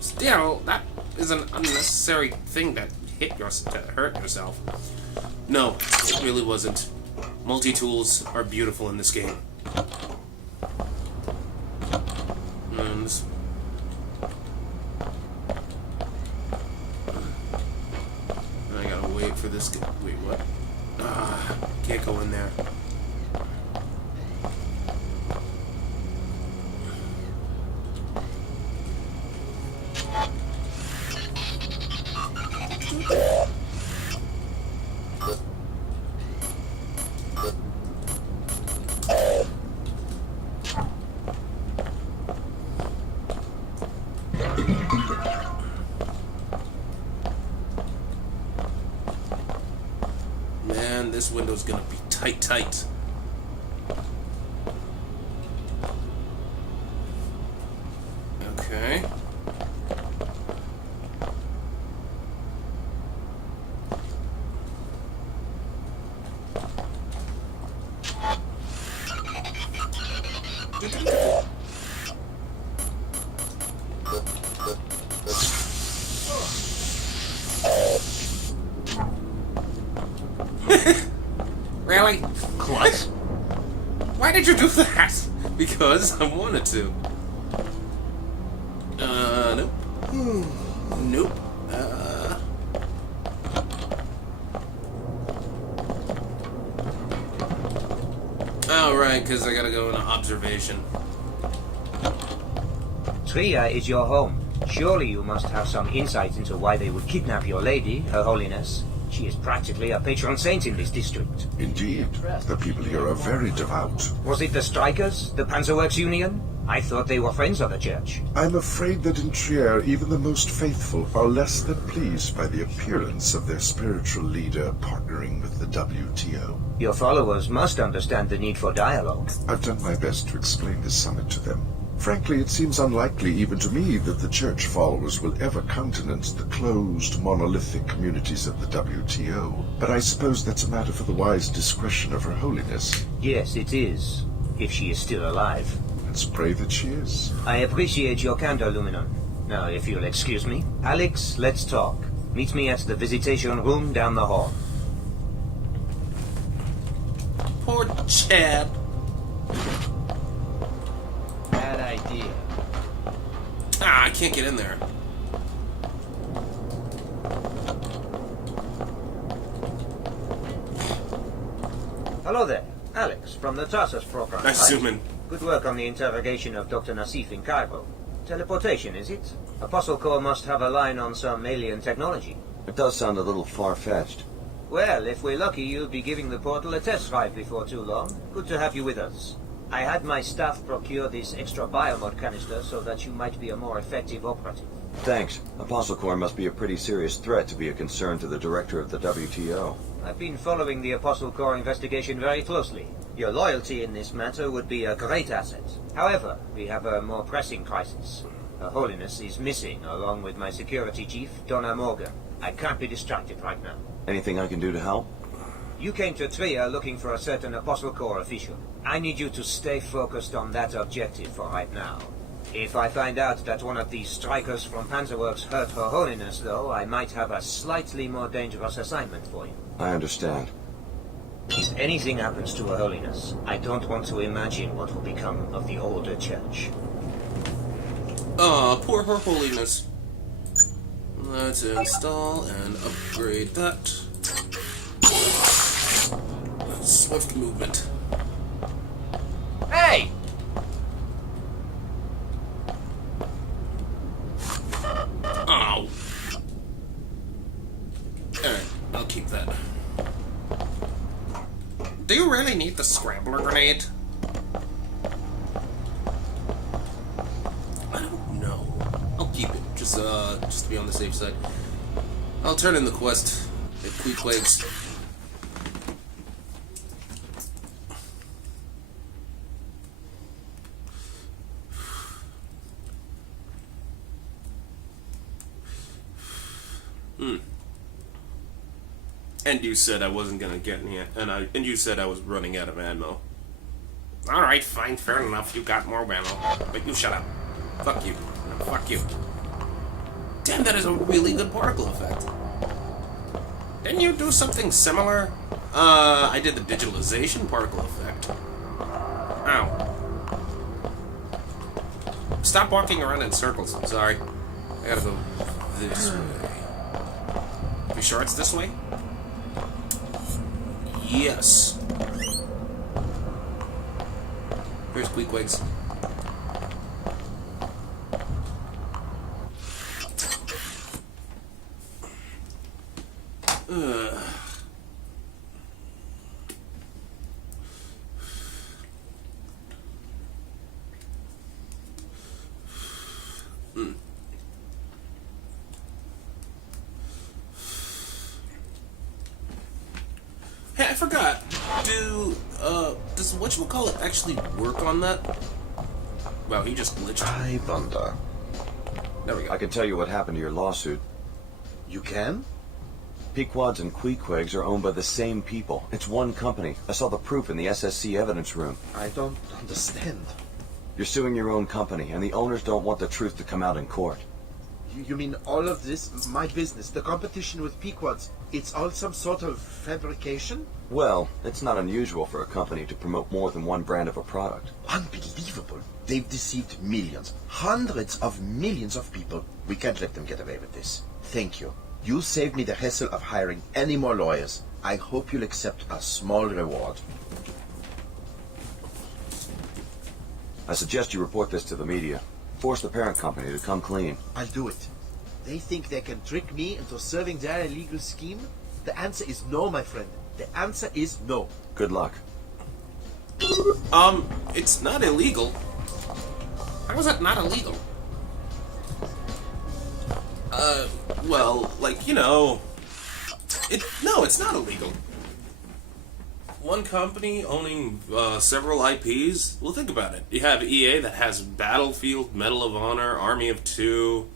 Still, that is an unnecessary thing to hurt yourself. No, it really wasn't. Multi-tools are beautiful in this game. And I gotta wait for this. Wait, what? Can't go in there. Man, this window's gonna be tight. Okay. Really? Klutz? Why did you do that? Because I wanted to. Nope. Nope. Oh, right, because I gotta go into observation. Tria is your home. Surely you must have some insight into why they would kidnap your lady, Her Holiness. She is practically a patron saint in this district. Indeed. The people here are very devout. Was it the strikers? The Panzerworks Union? I thought they were friends of the church. I'm afraid that in Trier, even the most faithful are less than pleased by the appearance of their spiritual leader partnering with the WTO. Your followers must understand the need for dialogue. I've done my best to explain this summit to them. Frankly, it seems unlikely even to me that the church followers will ever countenance the closed, monolithic communities of the WTO. But I suppose that's a matter for the wise discretion of Her Holiness. Yes, it is. If she is still alive. Let's pray that she is. I appreciate your candor, Luminon. Now, if you'll excuse me. Alex, let's talk. Meet me at the visitation room down the hall. Poor Chad. Bad idea. I can't get in there. Hello there. Alex, from the Tarsus program. Nice zoom in. Good work on the interrogation of Dr. Nassif in Cairo. Teleportation, is it? Apostle Corps must have a line on some alien technology. It does sound a little far-fetched. Well, if we're lucky, you'll be giving the portal a test drive before too long. Good to have you with us. I had my staff procure this extra biomod canister so that you might be a more effective operative. Thanks. Apostle Corps must be a pretty serious threat to be a concern to the director of the WTO. I've been following the Apostle Corps investigation very closely. Your loyalty in this matter would be a great asset. However, we have a more pressing crisis. Her Holiness is missing, along with my security chief, Donna Morgan. I can't be distracted right now. Anything I can do to help? You came to Trier looking for a certain Apostle Corps official. I need you to stay focused on that objective for right now. If I find out that one of these strikers from Panzerworks hurt Her Holiness, though, I might have a slightly more dangerous assignment for you. I understand. If anything happens to Her Holiness, I don't want to imagine what will become of the older church. Poor Her Holiness. Let's install and upgrade that. Swift movement. Hey! Oh. Alright, I'll keep that. Do you really need the scrambler grenade? I don't know. I'll keep it, just to be on the safe side. I'll turn in the quest at Queequegs. And you said I wasn't gonna get any, and you said I was running out of ammo. Alright, fine, fair enough. You got more ammo. But you shut up. Fuck you. No, fuck you. Damn, that is a really good particle effect. Didn't you do something similar? I did the digitalization particle effect. Ow. Stop walking around in circles. Sorry. I gotta go this way. You sure it's this way? Yes. Here's Queequegs. Hey, I forgot. Does whatchamacallit actually work on that? Wow, he just glitched. I wonder. There we go. I can tell you what happened to your lawsuit. You can? Pequods and Queequegs are owned by the same people. It's one company. I saw the proof in the SSC evidence room. I don't understand. You're suing your own company, and the owners don't want the truth to come out in court. You mean all of this, my business, the competition with Pequods, it's all some sort of fabrication? Well, it's not unusual for a company to promote more than one brand of a product. Unbelievable. They've deceived millions, hundreds of millions of people. We can't let them get away with this. Thank you. You saved me the hassle of hiring any more lawyers. I hope you'll accept a small reward. I suggest you report this to the media. Force the parent company to come clean. I'll do it. They think they can trick me into serving their illegal scheme? The answer is no, my friend. The answer is no. Good luck. It's not illegal. How is that not illegal? Well, like, you know... No, it's not illegal. One company owning several IPs? Well, think about it. You have EA that has Battlefield, Medal of Honor, Army of Two,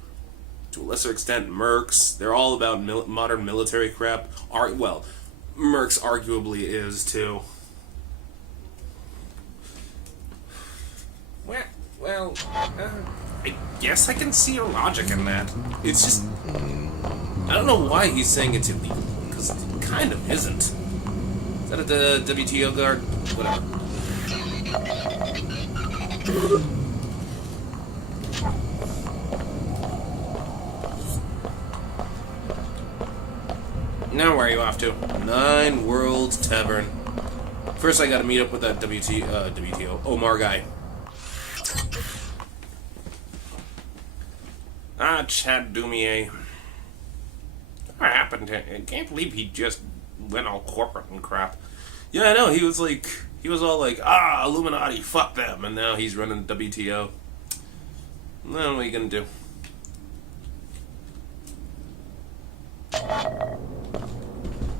to a lesser extent Mercs. They're all about modern military crap. Well, Mercs arguably is too. Well, I guess I can see your logic in that. It's just... I don't know why he's saying it's illegal, because it kind of isn't. Is that at the WTO guard? Whatever. Now where are you off to? Nine Worlds Tavern. First I gotta meet up with that WTO Omar guy. Ah, Chad Dumier. What happened to him? I can't believe he just went all corporate and crap. Yeah, I know, he was all like, Illuminati, fuck them, and now he's running WTO. Well, what are you gonna do?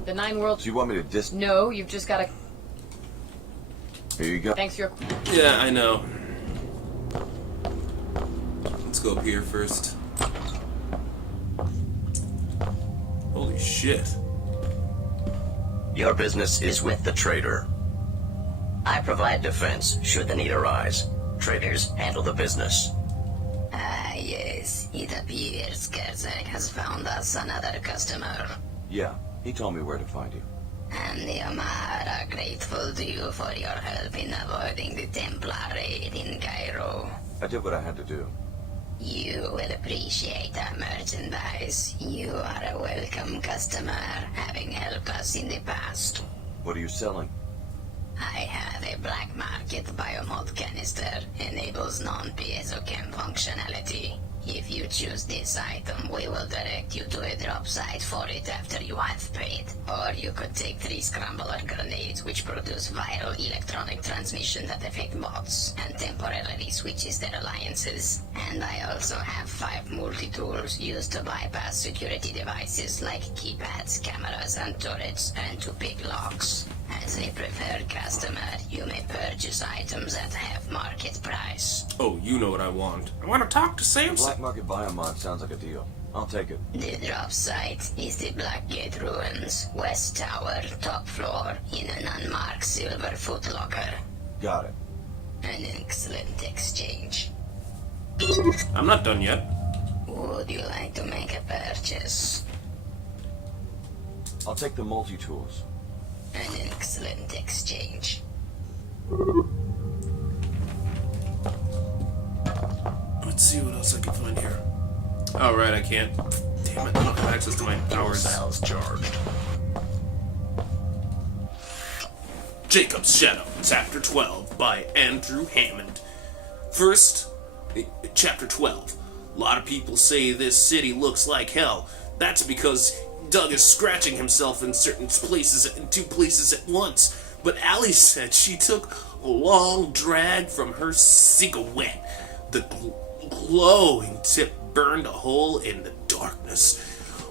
The 9 Worlds... Do you want me to No, you've just gotta... Here you go. Thanks for your... Yeah, I know. Let's go up here first. Holy shit. Your business is with the trader. I provide defense should the need arise. Traders handle the business. Yes. It appears Kerzak has found us another customer. Yeah, he told me where to find you. And the Omar are grateful to you for your help in avoiding the Templar raid in Cairo. I did what I had to do. You will appreciate our merchandise. You are a welcome customer, having helped us in the past. What are you selling? I have a black market biomod canister. Enables non-piezochem functionality. If you choose this item, we will direct you to a drop site for it after you have paid. Or you could take 3 scrambler grenades which produce viral electronic transmission that affect bots and temporarily switches their alliances. And I also have 5 multi-tools used to bypass security devices like keypads, cameras and turrets and to pick locks. As a preferred customer, you may purchase items at half market price. Oh, you know what I want. I want to talk to Samson. Black market biomod sounds like a deal. I'll take it. The drop site is the Blackgate Ruins, West Tower, top floor, in an unmarked silver footlocker. Got it. An excellent exchange. I'm not done yet. Would you like to make a purchase? I'll take the multi-tools. An excellent exchange. Let's see what else I can find here. Oh, right, I can't. Damn it, I don't have access to my powers. Cells charged. Jacob's Shadow, Chapter 12, by Andrew Hammond. First, Chapter 12. A lot of people say this city looks like hell. That's because Doug is scratching himself in certain places, in 2 places at once. But Allie said she took a long drag from her cigarette. The glowing tip burned a hole in the darkness.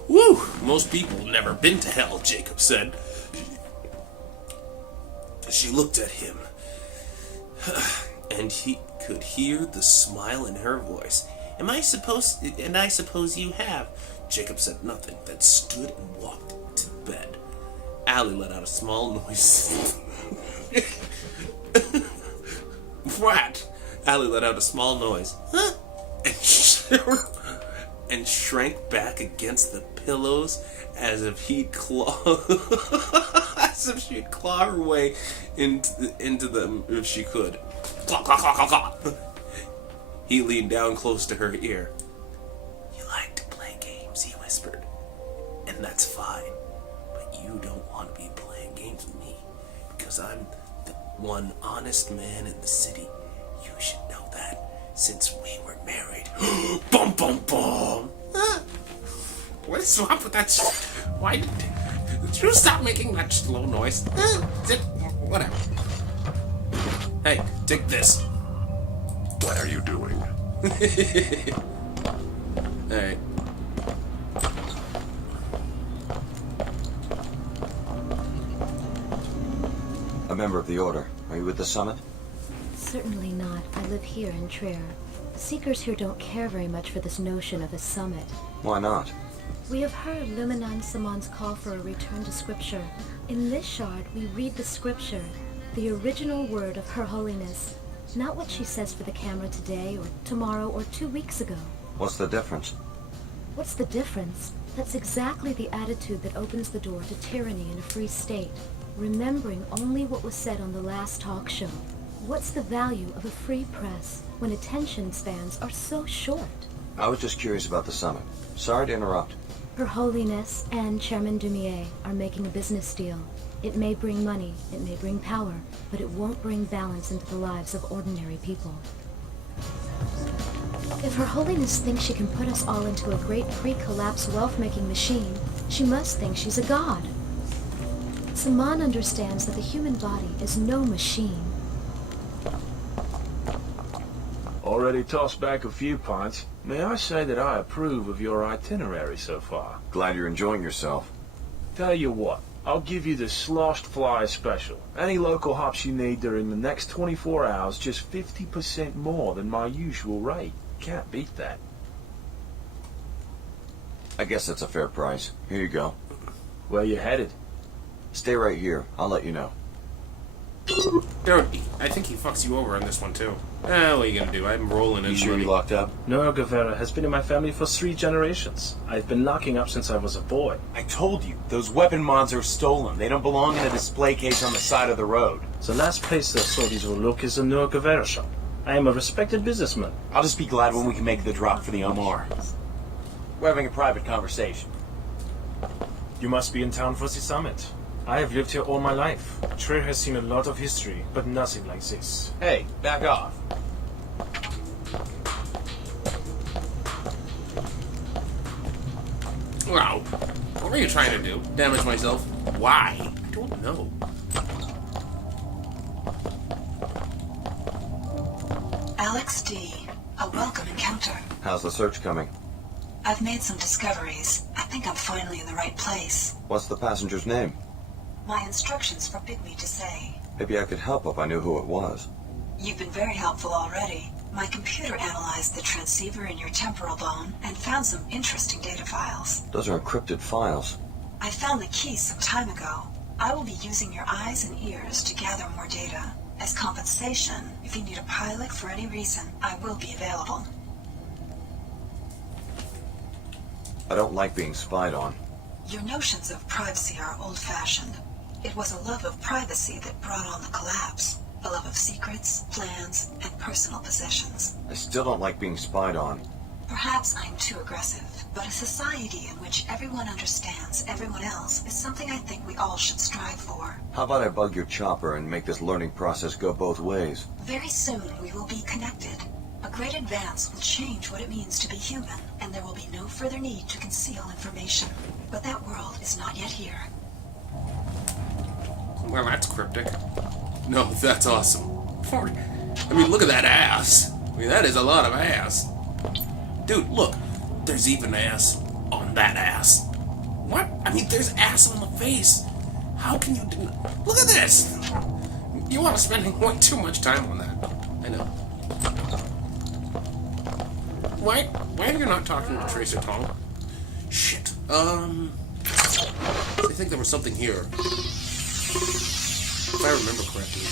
Woo! Most people have never been to hell, Jacob said. She looked at him, and he could hear the smile in her voice. And I suppose you have. Jacob said nothing, then stood and walked to bed. Allie let out a small noise. What? Allie let out a small noise. Huh? And shrank back against the pillows as if she'd claw her way into them if she could. Claw, claw, claw, claw, claw. He leaned down close to her ear. You like to play games, he whispered. And that's fine. But you don't want to be playing games with me. Because I'm the one honest man in the city. You should know that. Since we were married. Boom, boom, boom. What is wrong with that? Why did you stop making that slow noise? Whatever. Hey, take this. What are you doing? Alright. A member of the Order. Are you with the Summit? Certainly not. I live here in Trier. The Seekers here don't care very much for this notion of a summit. Why not? We have heard Luminan Samon's call for a return to Scripture. In this shard, we read the Scripture, the original word of Her Holiness. Not what she says for the camera today, or tomorrow, or 2 weeks ago. What's the difference? What's the difference? That's exactly the attitude that opens the door to tyranny in a free state. Remembering only what was said on the last talk show. What's the value of a free press when attention spans are so short? I was just curious about the Summit. Sorry to interrupt. Her Holiness and Chairman Dumier are making a business deal. It may bring money, it may bring power, but it won't bring balance into the lives of ordinary people. If Her Holiness thinks she can put us all into a great pre-collapse wealth-making machine, she must think she's a god. Saman understands that the human body is no machine. Already tossed back a few pints. May I say that I approve of your itinerary so far? Glad you're enjoying yourself. Tell you what, I'll give you the Sloshed Fly special. Any local hops you need during the next 24 hours, just 50% more than my usual rate. Can't beat that. I guess that's a fair price. Here you go. Where you headed? Stay right here. I'll let you know. Dude, I think he fucks you over on this one too. What are you gonna do? I'm rolling in. You sure you're locked up? No, Guevara has been in my family for 3 generations. I've been locking up since I was a boy. I told you, those weapon mods are stolen. They don't belong in a display case on the side of the road. The last place that saw these will look is a Noah Guevara shop. I am a respected businessman. I'll just be glad when we can make the drop for the Omar. We're having a private conversation. You must be in town for the summit. I have lived here all my life. Trier has seen a lot of history, but nothing like this. Hey, back off. Wow. What were you trying to do? Damage myself? Why? I don't know. Alex D. A welcome encounter. How's the search coming? I've made some discoveries. I think I'm finally in the right place. What's the passenger's name? My instructions forbid me to say. Maybe I could help if I knew who it was. You've been very helpful already. My computer analyzed the transceiver in your temporal bone and found some interesting data files. Those are encrypted files. I found the key some time ago. I will be using your eyes and ears to gather more data. As compensation, if you need a pilot for any reason, I will be available. I don't like being spied on. Your notions of privacy are old-fashioned. It was a love of privacy that brought on the collapse. A love of secrets, plans, and personal possessions. I still don't like being spied on. Perhaps I'm too aggressive, but a society in which everyone understands everyone else is something I think we all should strive for. How about I bug your chopper and make this learning process go both ways? Very soon we will be connected. A great advance will change what it means to be human, and there will be no further need to conceal information. But that world is not yet here. Well, that's cryptic. No, that's awesome. I mean, look at that ass. I mean, that is a lot of ass. Dude, look. There's even ass on that ass. What? I mean, there's ass on the face. How can you do... Look at this! You are spending way too much time on that. I know. Why are you not talking to Tracer Tong? Shit. I think there was something here. If I remember correctly.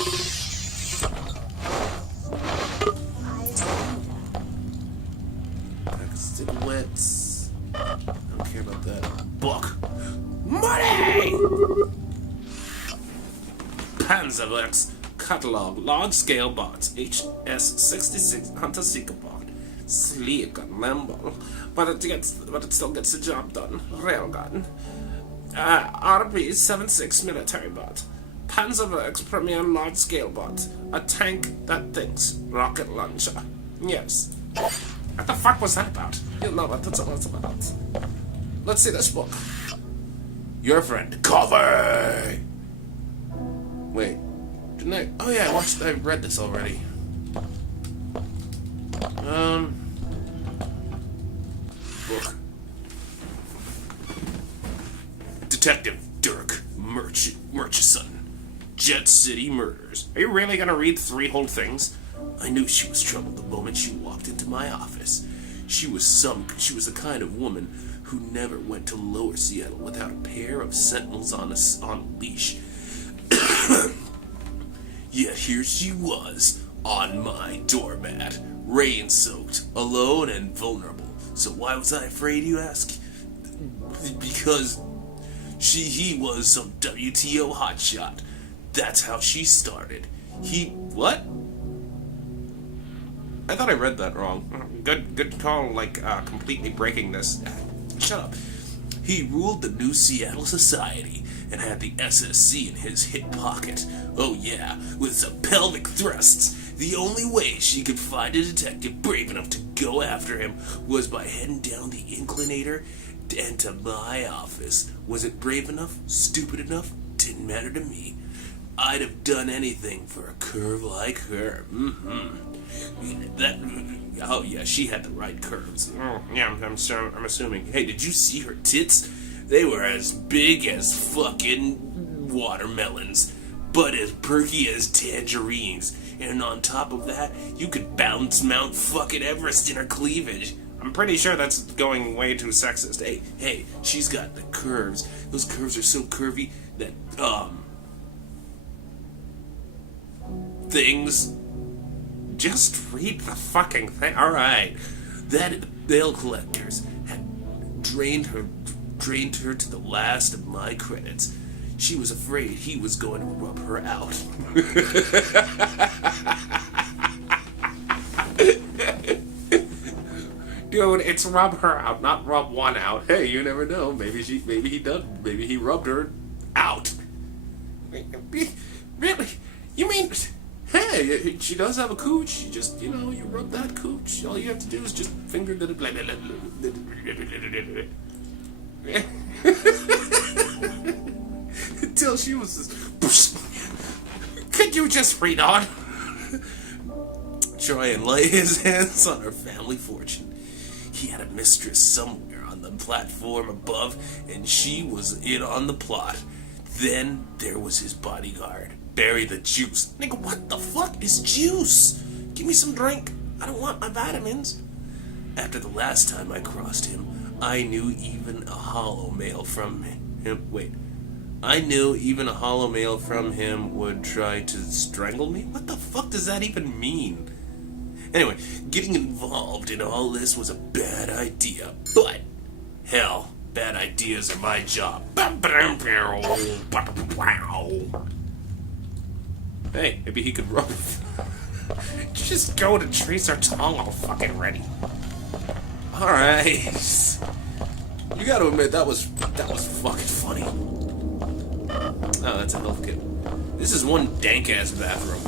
Silhouettes. I don't care about that. Book. Money! Panzerwerks catalog. Large-scale bots. HS-66 Hunter-Seeker bot. Sleek and nimble. But it still gets the job done. Railgun. RB-76 military bot. Panzerwerks Premier large-scale bot. A tank that thinks. Rocket launcher. Yes. What the fuck was that about? You know what that's about. Let's see this book. Your friend, Cover! Wait. Didn't I? Oh yeah, I read this already. Book. Detective Dirk Murchison. Jet City Murders. Are you really gonna read 3 whole things? I knew she was trouble the moment she walked into my office. She was the kind of woman who never went to Lower Seattle without a pair of sentinels on a leash. Yet here she was, on my doormat, rain-soaked, alone and vulnerable. So why was I afraid, you ask? Because he was some WTO hotshot. That's how she started. What? I thought I read that wrong. Good call, completely breaking this. Shut up. He ruled the New Seattle Society and had the SSC in his hip pocket. Oh yeah, with some pelvic thrusts. The only way she could find a detective brave enough to go after him was by heading down the inclinator and to my office. Was it brave enough? Stupid enough? Didn't matter to me. I'd have done anything for a curve like her. Oh yeah, she had the right curves. Oh, yeah, I'm assuming. Hey, did you see her tits? They were as big as fucking watermelons, but as perky as tangerines. And on top of that, you could bounce Mount fucking Everest in her cleavage. I'm pretty sure that's going way too sexist. Hey, she's got the curves. Those curves are so curvy that, things. Just read the fucking thing. Alright. That the bill collectors had drained her to the last of my credits. She was afraid he was going to rub her out. Dude, it's rub her out, not rub one out. Hey, you never know. Maybe he did. Maybe he rubbed her out. Really? You mean... Hey, she does have a cooch. You just, you rub that cooch. All you have to do is just finger the... Until she was just... Could you just read on? Try and lay his hands on her family fortune. He had a mistress somewhere on the platform above, and she was in on the plot. Then there was his bodyguard. Bury the juice. Nigga, what the fuck is juice? Give me some drink. I don't want my vitamins. After the last time I crossed him, I knew even a hollow mail from him. Wait. I knew even a hollow mail from him would try to strangle me? What the fuck does that even mean? Anyway, getting involved in all this was a bad idea, but hell, bad ideas are my job. Hey, maybe he could run. Just go to trace our tongue all fucking ready. Alright. You gotta admit, that was fucking funny. Oh, that's a health kit. This is one dank-ass bathroom.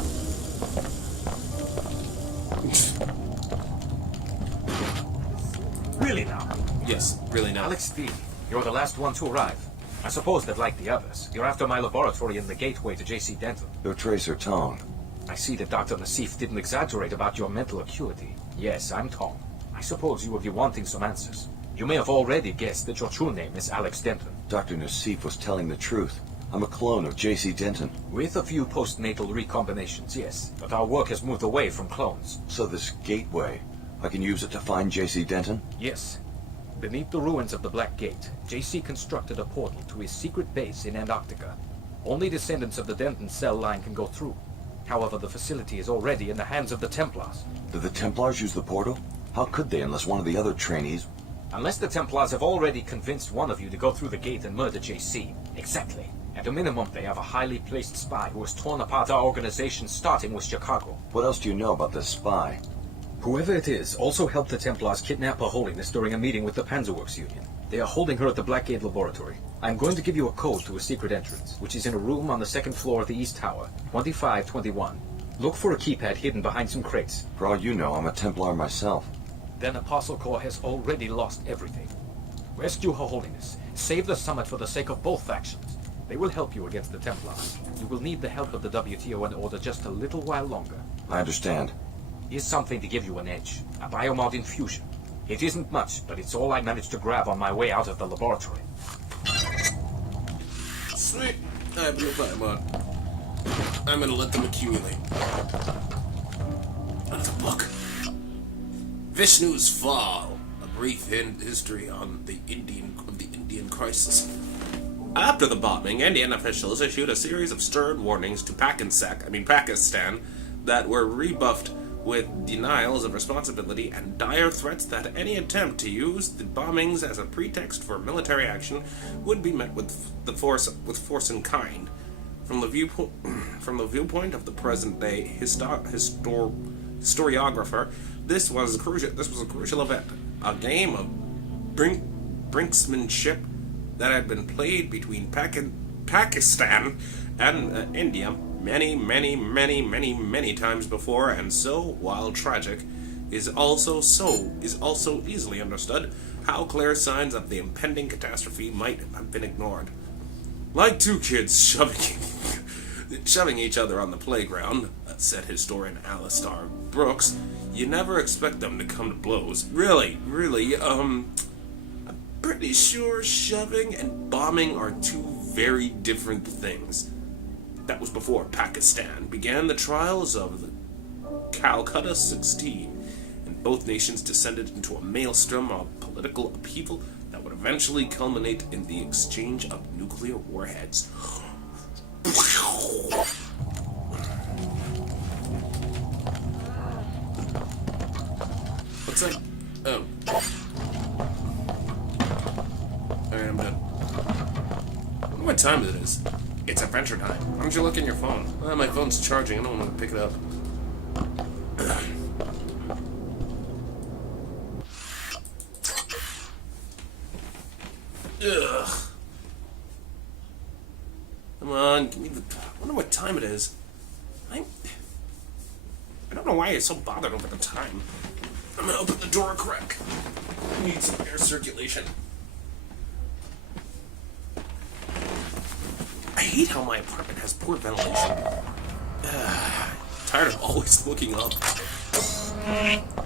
Really now? Yes, really now. Alex V, you're the last one to arrive. I suppose that, like the others, you're after my laboratory and the gateway to J.C. Denton. Your tracer, Tong. I see that Dr. Nassif didn't exaggerate about your mental acuity. Yes, I'm Tong. I suppose you will be wanting some answers. You may have already guessed that your true name is Alex Denton. Dr. Nassif was telling the truth. I'm a clone of J.C. Denton. With a few postnatal recombinations, yes. But our work has moved away from clones. So this gateway, I can use it to find J.C. Denton? Yes. Beneath the ruins of the Black Gate, J.C. constructed a portal to his secret base in Antarctica. Only descendants of the Denton cell line can go through. However, the facility is already in the hands of the Templars. Did the Templars use the portal? How could they unless one of the other trainees... Unless the Templars have already convinced one of you to go through the gate and murder J.C. Exactly. At a minimum, they have a highly placed spy who has torn apart our organization, starting with Chicago. What else do you know about this spy? Whoever it is also helped the Templars kidnap Her Holiness during a meeting with the Panzerworks Union. They are holding her at the Blackgate Laboratory. I'm going to give you a code to a secret entrance, which is in a room on the second floor of the East Tower, 2521. Look for a keypad hidden behind some crates. For all you know, I'm a Templar myself. Then Apostle Corps has already lost everything. Rescue Her Holiness. Save the summit for the sake of both factions. They will help you against the Templars. You will need the help of the WTO and Order just a little while longer. I understand. Here's something to give you an edge. A biomod infusion. It isn't much, but it's all I managed to grab on my way out of the laboratory. Sweet. I have no biomod. I'm gonna let them accumulate. Another book. Vishnu's Fall. A brief history on the Indian crisis. After the bombing, Indian officials issued a series of stern warnings to Pakistan that were rebuffed with denials of responsibility and dire threats that any attempt to use the bombings as a pretext for military action would be met with force and kind. From the viewpoint of the present-day historiographer, this was a crucial event, a game of brinksmanship that had been played between Pakistan and India many times before, and so, while tragic, is also easily understood how clear signs of the impending catastrophe might have been ignored. Like two kids shoving each other on the playground, said historian Alistair Brooks, you never expect them to come to blows. Really, I'm pretty sure shoving and bombing are two very different things. That was before Pakistan began the trials of the Calcutta 16, and both nations descended into a maelstrom of political upheaval that would eventually culminate in the exchange of nuclear warheads. What's that? Oh. Alright, I'm done. I wonder what time it is. It's adventure time. Why don't you look in your phone? My phone's charging. I don't want to pick it up. Ugh. Come on, give me the... I wonder what time it is. I don't know why you're so bothered over the time. I'm gonna open the door a crack. I need some air circulation. I hate how my apartment has poor ventilation. Tired of always looking up.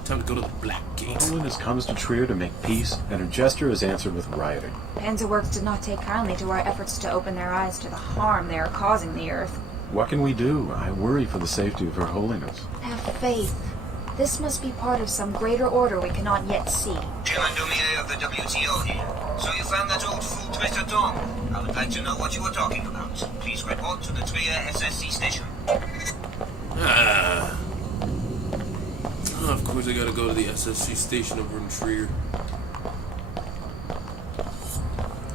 Time to go to the Black Gate. Holiness comes to Trier to make peace, and her gesture is answered with rioting. Panzerworks did not take kindly to our efforts to open their eyes to the harm they are causing the Earth. What can we do? I worry for the safety of Her Holiness. Have faith. This must be part of some greater order we cannot yet see. Chairman Dumier of the WTO here. So you found that old fool Twister Tom? I would like to know what you were talking about. Please report to the Trier SSC station. Of course I gotta go to the SSC station over in Trier.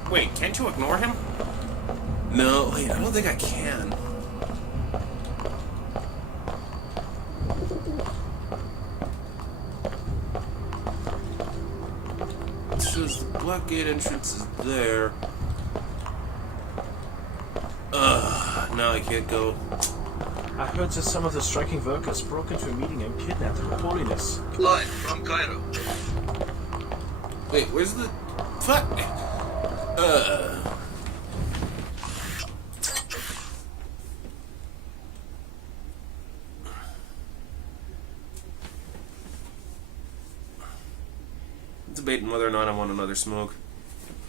Wait, can't you ignore him? No, wait, I don't think I can. It says the Black Gate entrance is there. Now I can't go. I heard that some of the striking workers broke into a meeting and kidnapped Her Holiness. Live from Cairo. Wait, where's the... Fuck! Debating whether or not I want another smoke.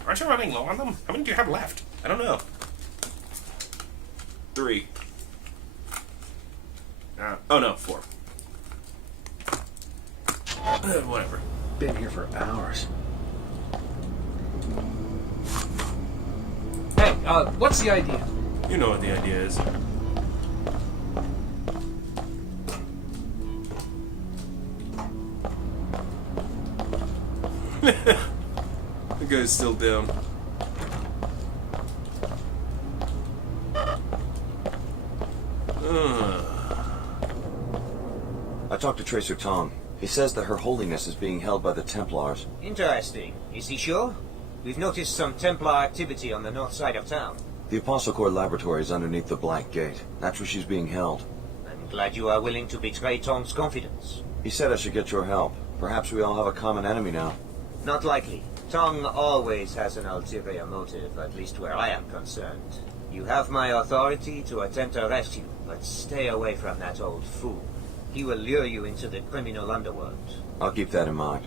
Aren't you running low on them? How many do you have left? I don't know. 3. Oh no, 4. Whatever. Been here for hours. Hey, what's the idea? You know what the idea is. The guy's still down. I talked to Tracer Tong. He says that Her Holiness is being held by the Templars. Interesting. Is he sure? We've noticed some Templar activity on the north side of town. The Apostle Corps laboratory is underneath the Black Gate. That's where she's being held. I'm glad you are willing to betray Tong's confidence. He said I should get your help. Perhaps we all have a common enemy now. Not likely. Tong always has an ulterior motive, at least where I am concerned. You have my authority to attempt a rescue, but stay away from that old fool. He will lure you into the criminal underworld. I'll keep that in mind.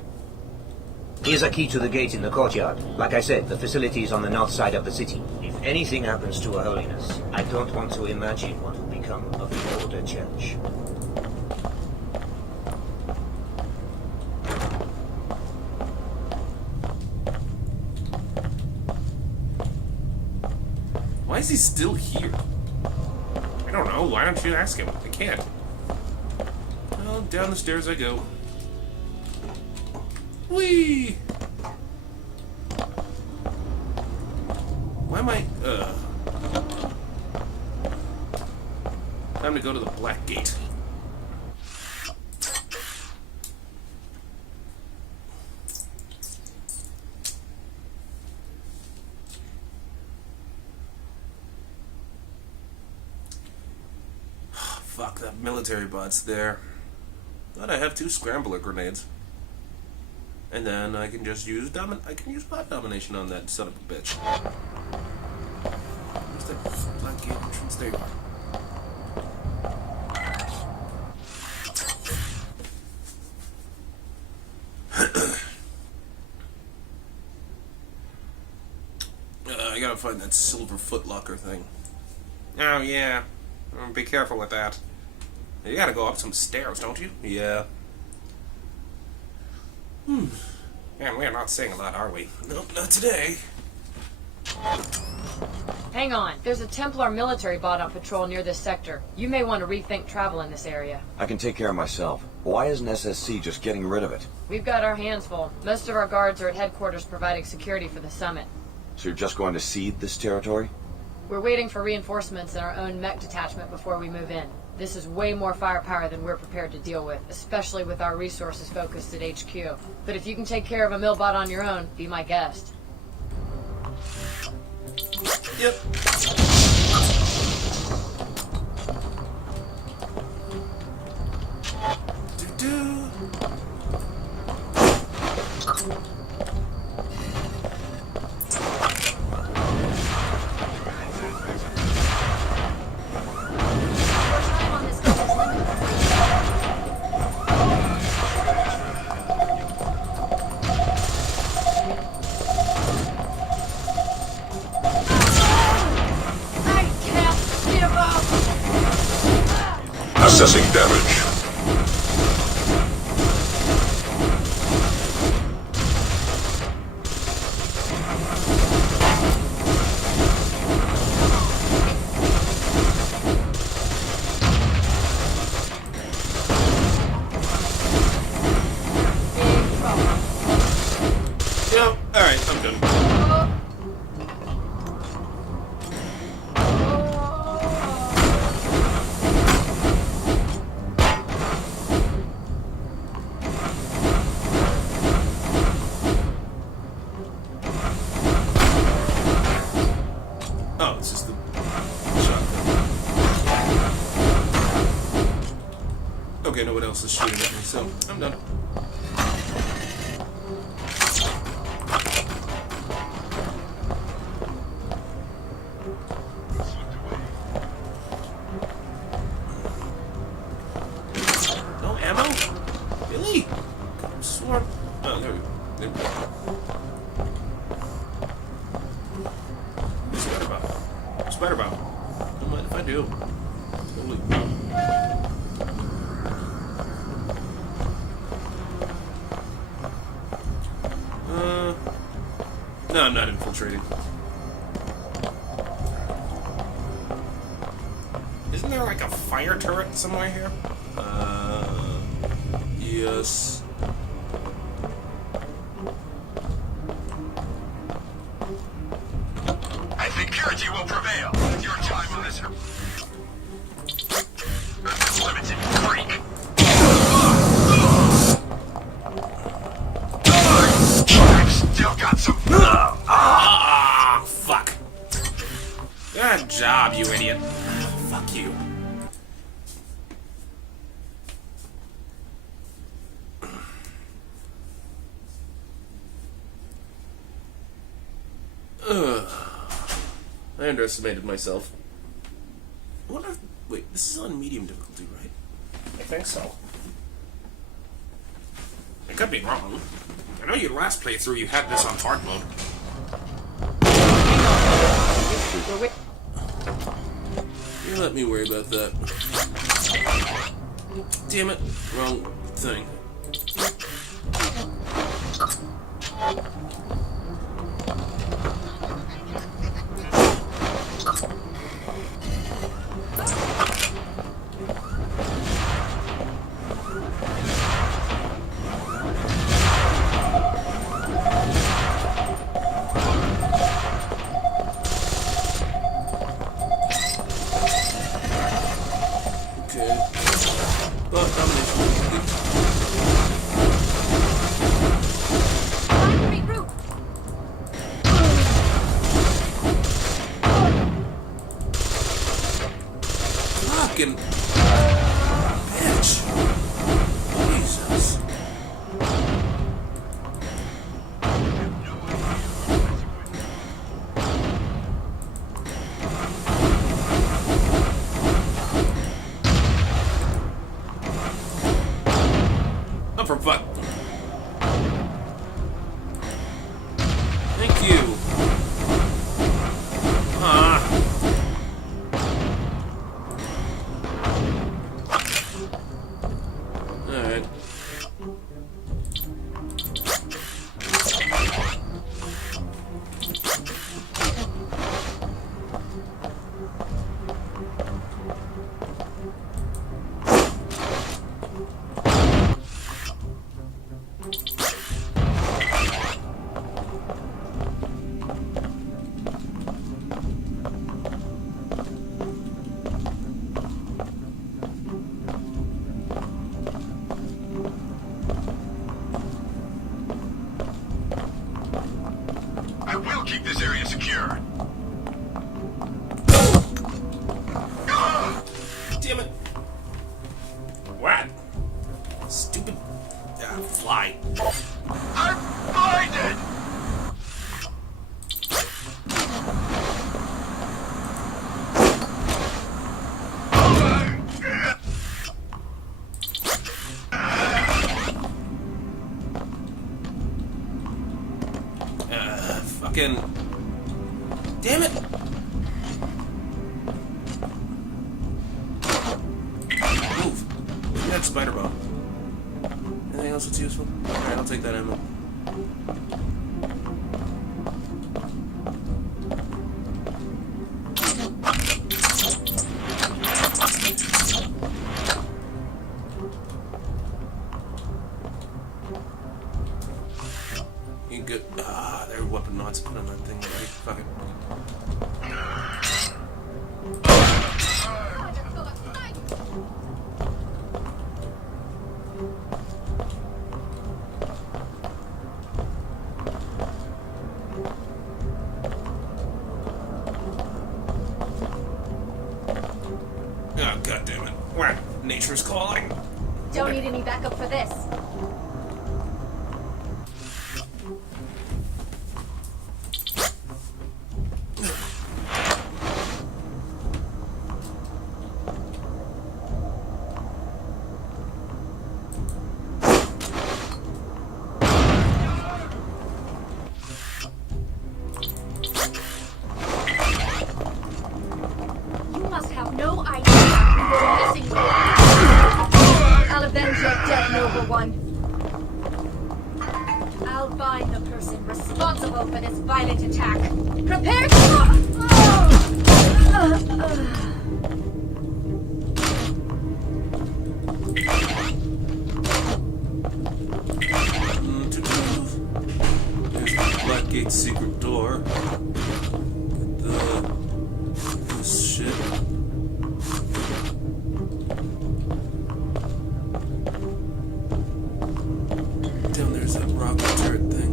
Here's a key to the gate in the courtyard. Like I said, the facility is on the north side of the city. If anything happens to Her Holiness, I don't want to imagine what will become of the older church. Why is he still here? I don't know. Why don't you ask him? I can't. Well, down the stairs I go. Whee! Why am I... Time to go to the Black Gate. Fuck, that military bot's there. Thought I have 2 scrambler grenades. And then I can just use I can use bot domination on that son of a bitch. Where's the Black Gate entrance? There you are. I gotta find that silver footlocker thing. Oh yeah. Be careful with that. You gotta go up some stairs, don't you? Yeah. Man, we're not seeing a lot, are we? Nope, not today. Hang on. There's a Templar military bot on patrol near this sector. You may want to rethink travel in this area. I can take care of myself. Why isn't SSC just getting rid of it? We've got our hands full. Most of our guards are at headquarters providing security for the summit. So you're just going to cede this territory? We're waiting for reinforcements in our own mech detachment before we move in. This is way more firepower than we're prepared to deal with, especially with our resources focused at HQ. But if you can take care of a millbot on your own, be my guest. Yep. Assessing damage. Yeah, alright, I'm done. Oh, it's just the shotgun. Okay, no one else is shooting at me, so I'm done. No ammo? Really? I swore. Oh, there we go. There we go. Spider bomb. Spider bomb. Don't mind if I do. Holy. No, I'm not infiltrating. Isn't there like a fire turret somewhere here? Yes. I think purity will prevail. Your time on this earth is limited, freak. I've still got some. Ah, fuck. Good job, you idiot. Fuck you. I underestimated myself. I wonder if, wait, this is on medium difficulty, right? I think so. I could be wrong. I know your last playthrough you had this on hard mode. You let me worry about that. Damn it. Wrong thing. Fucking bitch. Jesus. Upper butt. Thank you. Alright. I will keep this area secure. Damn it. What? Stupid fly. I'm blinded! Fucking. Damn it! Move. You had spider bomb. Anything else that's useful? Alright, I'll take that ammo. You ain't good. Ah, their weapon knots put on that thing already. Fuck it. Oh, God damn it. Where? Nature's calling. Don't need any backup for this. You must have no idea you're missing. I'll avenge your death, noble one. I'll find the person responsible for this violent attack. Prepare There's the Blackgate secret door. This shit. Down there's that rocket turret thing.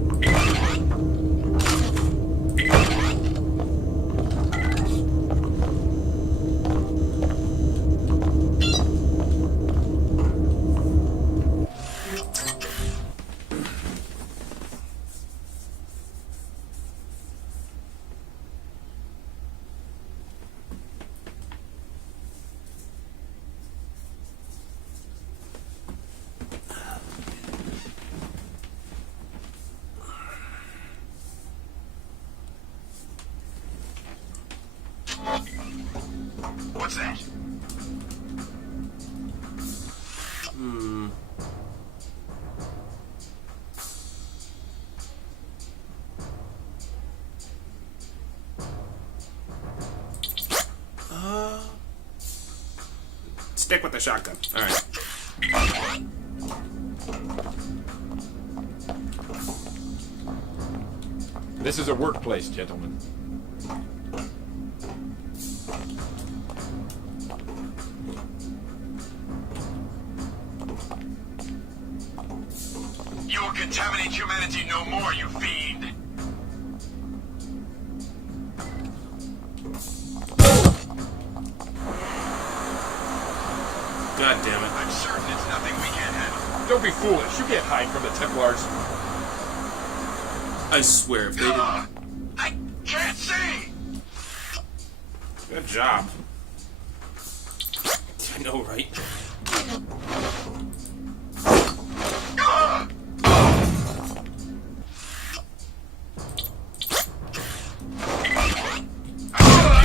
What's that? Stick with the shotgun. Alright. This is a workplace, gentlemen. You will contaminate humanity no more, you fiend! God damn it. I'm certain it's nothing we can't handle. Don't be foolish. You can't hide from the Templars. I swear, if they didn't... I can't see! Good job. I know, right?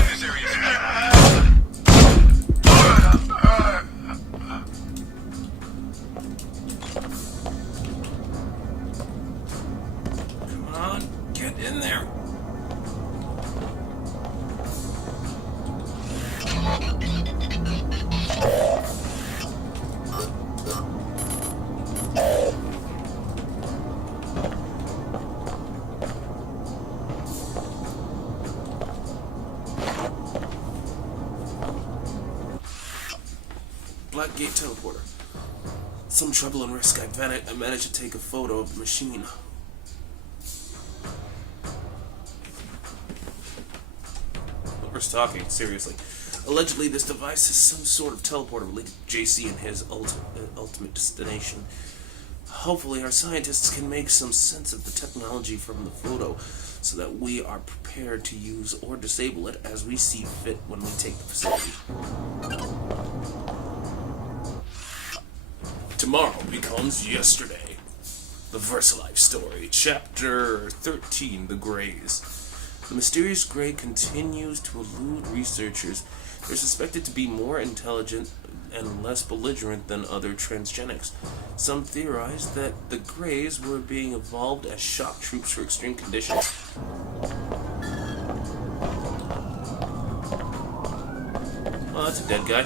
This area is Come on, get in there. Blackgate teleporter. Some trouble and risk. I managed to take a photo of the machine. Whoever's talking, seriously. Allegedly, this device is some sort of teleporter related to JC and his ultimate destination. Hopefully, our scientists can make some sense of the technology from the photo so that we are prepared to use or disable it as we see fit when we take the facility. Tomorrow becomes yesterday. The VersaLife story, Chapter 13, The Greys. The mysterious Grey continues to elude researchers. They're suspected to be more intelligent and less belligerent than other transgenics. Some theorize that the Greys were being evolved as shock troops for extreme conditions. Oh, that's a dead guy.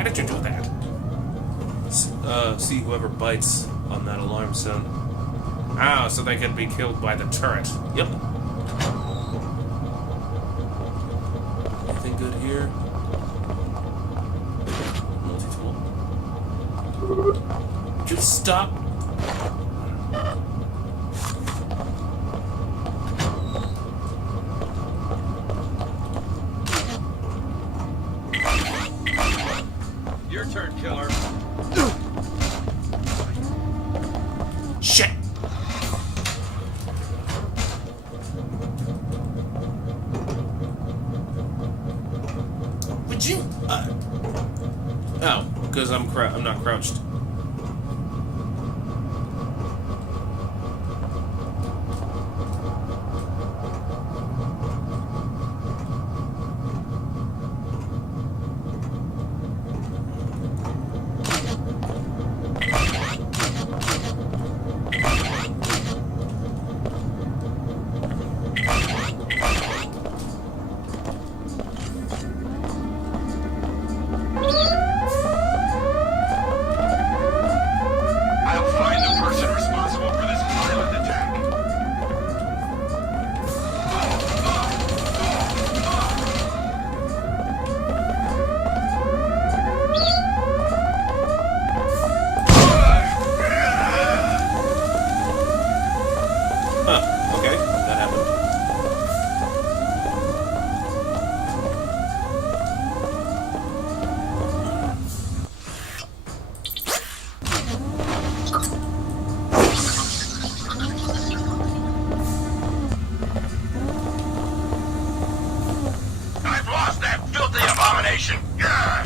Why did you do that? See whoever bites on that alarm sound. Ah, so they can be killed by the turret. Yep. Anything good here? Multi-tool. Just stop. Your turn, killer. Shit! Would you? Oh, because I'm not crouched. I'll find the person responsible for this violent attack. Huh, okay, that happened. I've lost that filthy abomination. Yeah.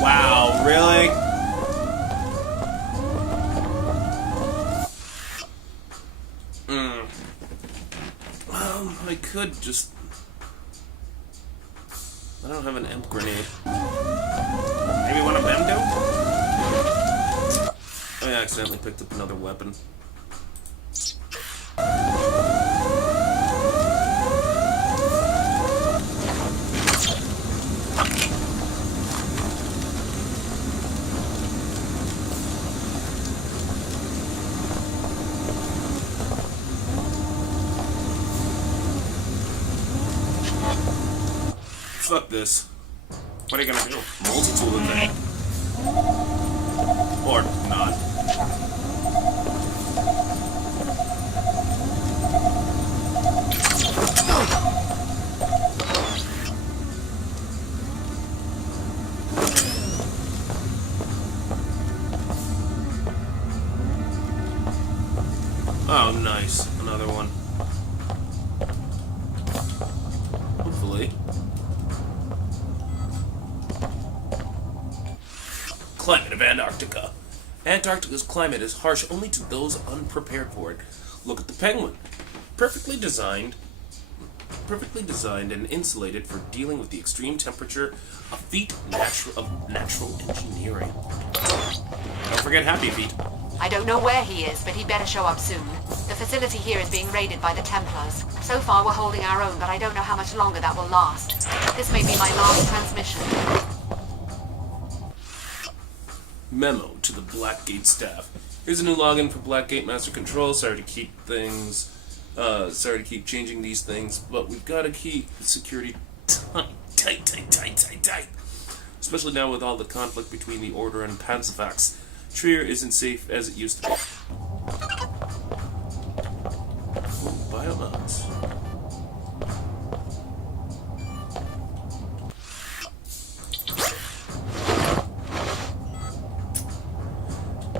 Wow, really? I could just... I don't have an imp grenade. Maybe one of them do? I accidentally picked up another weapon. Fuck this. What are you gonna do? Multi-tool the thing. Or not. Oh, nice. Another one. Hopefully. Climate of Antarctica. Antarctica's climate is harsh only to those unprepared for it. Look at the penguin. Perfectly designed and insulated for dealing with the extreme temperature, a feat of natural engineering. Don't forget Happy Feet. I don't know where he is, but he'd better show up soon. The facility here is being raided by the Templars. So far we're holding our own, but I don't know how much longer that will last. This may be my last transmission. Memo to the Blackgate staff. Here's a new login for Blackgate Master Control. Sorry to keep changing these things, but we've got to keep the security tight. Especially now with all the conflict between the Order and Panzerfax. Trier isn't safe as it used to be. Ooh, biomods.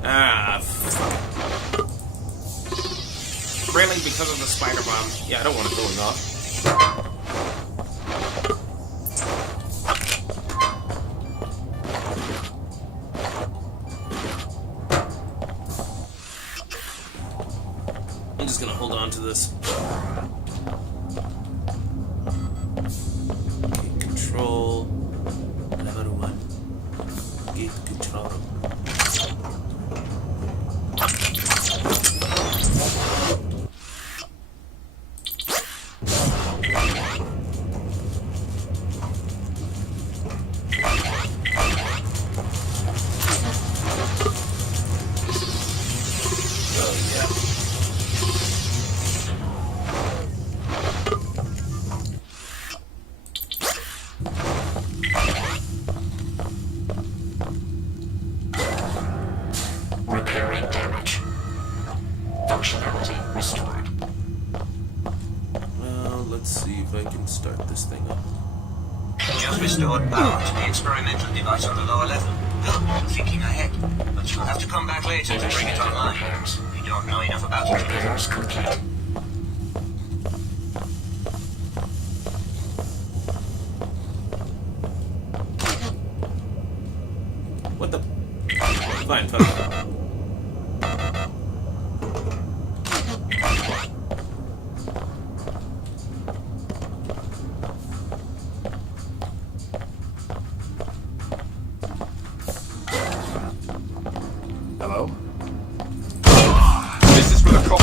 Ah, fuck. Really? Because of the spider bomb? Yeah, I don't want it going off. I'm just gonna hold on to this. Okay, control. Level 1. switch it all up. Repairing damage. Functionality restored. Well, let's see if I can start this thing up. Just restored power to the experimental device on the lower level. Good, thinking ahead. But you'll have to come back later to bring it online. We don't know enough about it. Repairs complete. What the? Fine, fine. Hello? This is for the couple.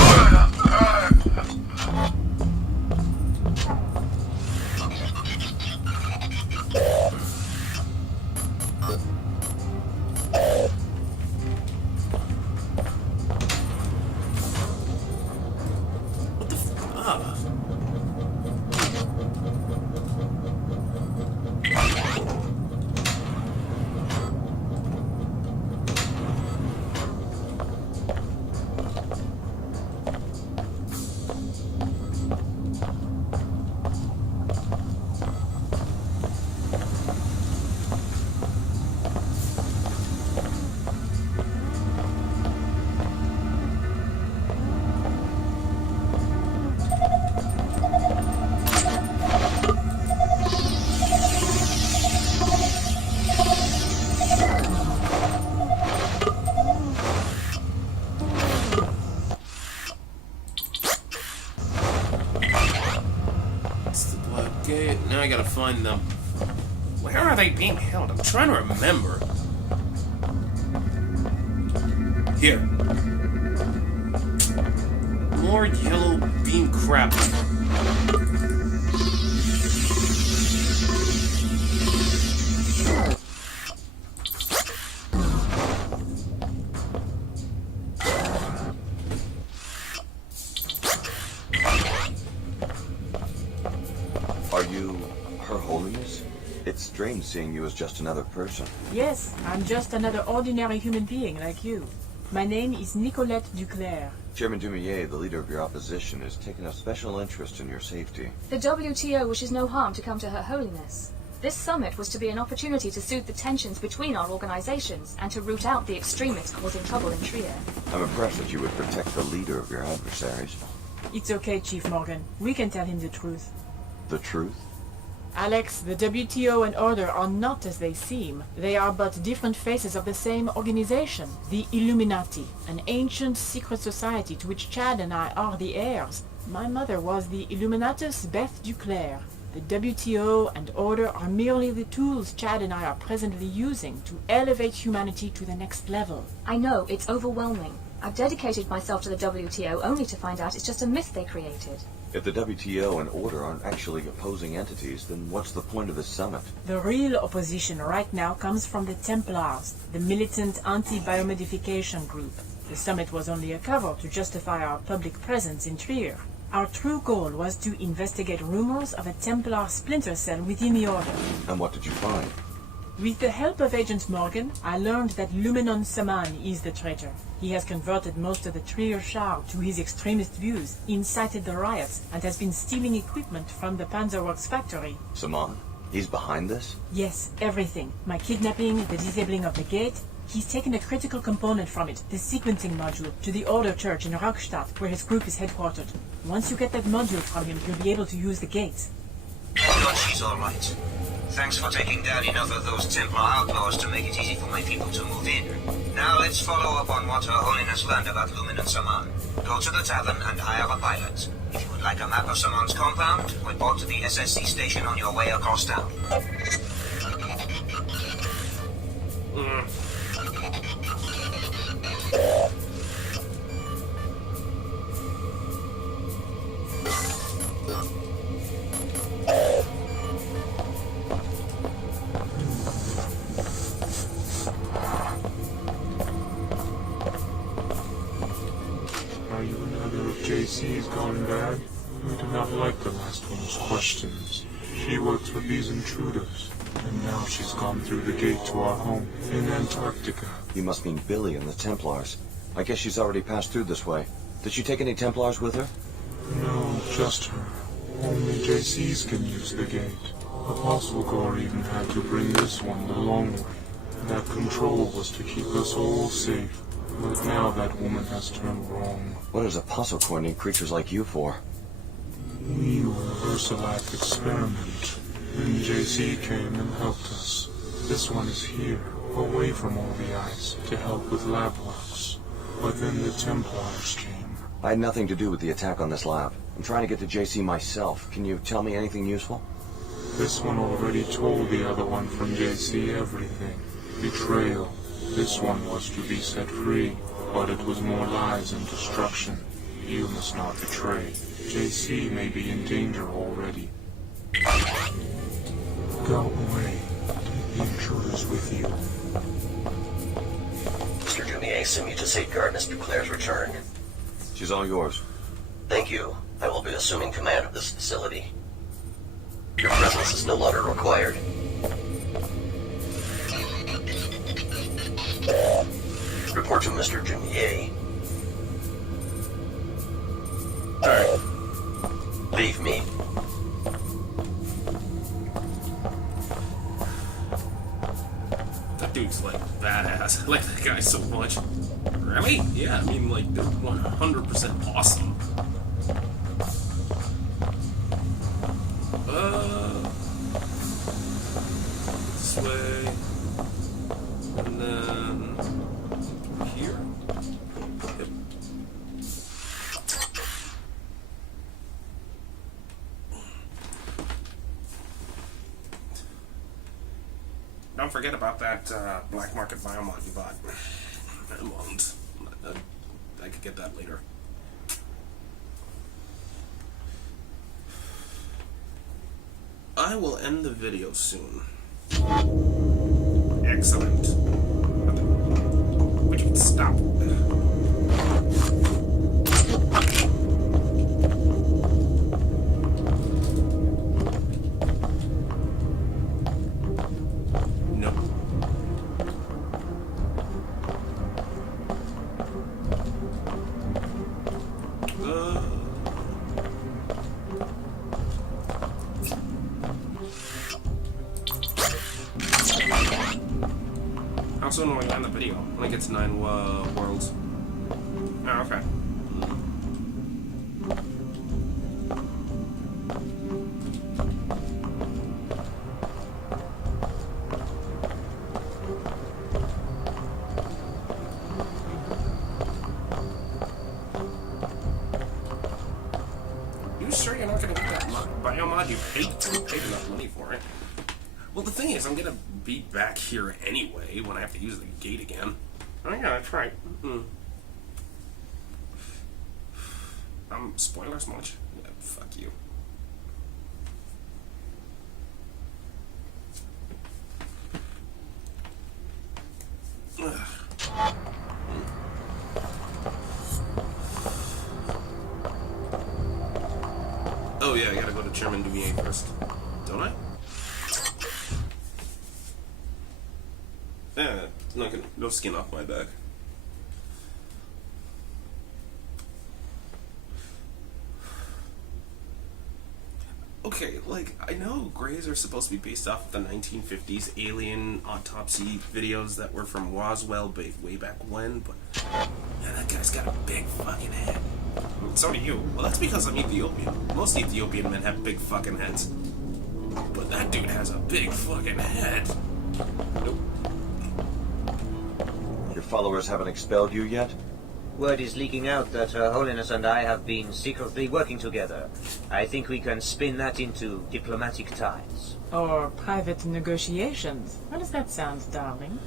Okay, now I gotta find them. Where are they being held? I'm trying to remember. Here. More yellow beam crap. Are you Her Holiness? It's strange seeing you as just another person. Yes, I'm just another ordinary human being like you. My name is Nicolette Duclair. Chairman Dumier, the leader of your opposition, has taken a special interest in your safety. The WTO wishes no harm to come to Her Holiness. This summit was to be an opportunity to soothe the tensions between our organizations and to root out the extremists causing trouble in Trier. I'm impressed that you would protect the leader of your adversaries. It's okay, Chief Morgan. We can tell him the truth. The truth? Alex, the WTO and Order are not as they seem. They are but different faces of the same organization. The Illuminati, an ancient secret society to which Chad and I are the heirs. My mother was the Illuminatus Beth Duclair. The WTO and Order are merely the tools Chad and I are presently using to elevate humanity to the next level. I know, it's overwhelming. I've dedicated myself to the WTO only to find out it's just a myth they created. If the WTO and Order aren't actually opposing entities, then what's the point of this summit? The real opposition right now comes from the Templars, the militant anti-biomodification group. The summit was only a cover to justify our public presence in Trier. Our true goal was to investigate rumors of a Templar splinter cell within the Order. And what did you find? With the help of Agent Morgan, I learned that Lumenon Saman is the traitor. He has converted most of the Trier Shah to his extremist views, incited the riots, and has been stealing equipment from the Panzerworks factory. Saman? He's behind this? Yes, everything. My kidnapping, the disabling of the gate. He's taken a critical component from it, the sequencing module, to the Order Church in Rockstadt, where his group is headquartered. Once you get that module from him, you'll be able to use the gates. Thank God she's all right. Thanks for taking down enough of those Templar outlaws to make it easy for my people to move in. Now let's follow up on what Her Holiness learned about Lumen and Saman. Go to the tavern and hire a pilot. If you would like a map of Saman's compound, report to the SSC station on your way across town. JC's gone bad. I do not like the last one's questions. She works with these intruders, and now she's gone through the gate to our home in Antarctica. You must mean Billy and the Templars. I guess she's already passed through this way. Did she take any Templars with her? No, just her. Only JC's can use the gate. Apostle Gore even had to bring this one the long way. That control was to keep us all safe. But now that woman has turned wrong. What does Apostle Gore need creatures like you for? We were a VersaLife experiment. And JC came and helped us. This one is here, away from all the ice, to help with lab works. But then the Templars came. I had nothing to do with the attack on this lab. I'm trying to get to JC myself. Can you tell me anything useful? This one already told the other one from JC everything. Betrayal. This one was to be set free, but it was more lies and destruction. You must not betray. JC may be in danger already. Go away. The intruder's with you. Mr. Dumier sent me to safeguard Mr. Claire's return. She's all yours. Thank you. I will be assuming command of this facility. Your presence is no longer required. Report to Mr. Dumier. Alright. Leave me. That dude's like badass. I like that guy so much. Really? Yeah, I mean, like, they're 100% awesome. This way. And then here. Yep. Don't forget about that black market biomod you bought. I won't. I could get that later. I will end the video soon. Excellent. Would you stop? No. How soon will we end the video? When it gets 9 worlds. Oh, okay. You sure you're not gonna get that biomod you paid enough money for it? Well, the thing is, I'm gonna be back here anyway when I have to use the gate again. Oh yeah, that's right. Spoilers much? Yeah, fuck you. Oh yeah, I gotta go to Chairman Duvier first. Don't I? Yeah, not gonna, no skin off my back. Okay, like, I know Greys are supposed to be based off of the 1950s alien autopsy videos that were from Roswell way back when, but man, that guy's got a big fucking head. So do you. Well, that's because I'm Ethiopian. Most Ethiopian men have big fucking heads. But that dude has a big fucking head. Nope. Your followers haven't expelled you yet? Word is leaking out that Her Holiness and I have been secretly working together. I think we can spin that into diplomatic ties. Or private negotiations. How does that sound, darling?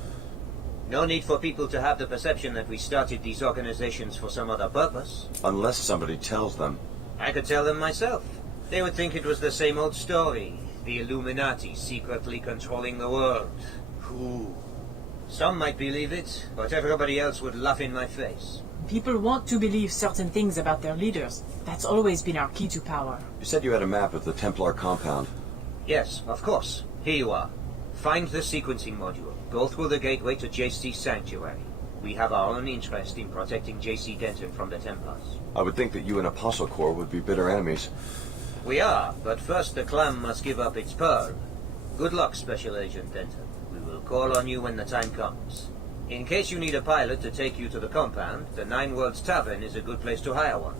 No need for people to have the perception that we started these organizations for some other purpose. Unless somebody tells them. I could tell them myself. They would think it was the same old story. The Illuminati secretly controlling the world. Who? Some might believe it, but everybody else would laugh in my face. People want to believe certain things about their leaders. That's always been our key to power. You said you had a map of the Templar compound. Yes, of course. Here you are. Find the sequencing module. Go through the gateway to JC Sanctuary. We have our own interest in protecting JC Denton from the Templars. I would think that you and Apostle Corps would be bitter enemies. We are, but first the clan must give up its pearl. Good luck, Special Agent Denton. We will call on you when the time comes. In case you need a pilot to take you to the compound, the Nine Worlds Tavern is a good place to hire one.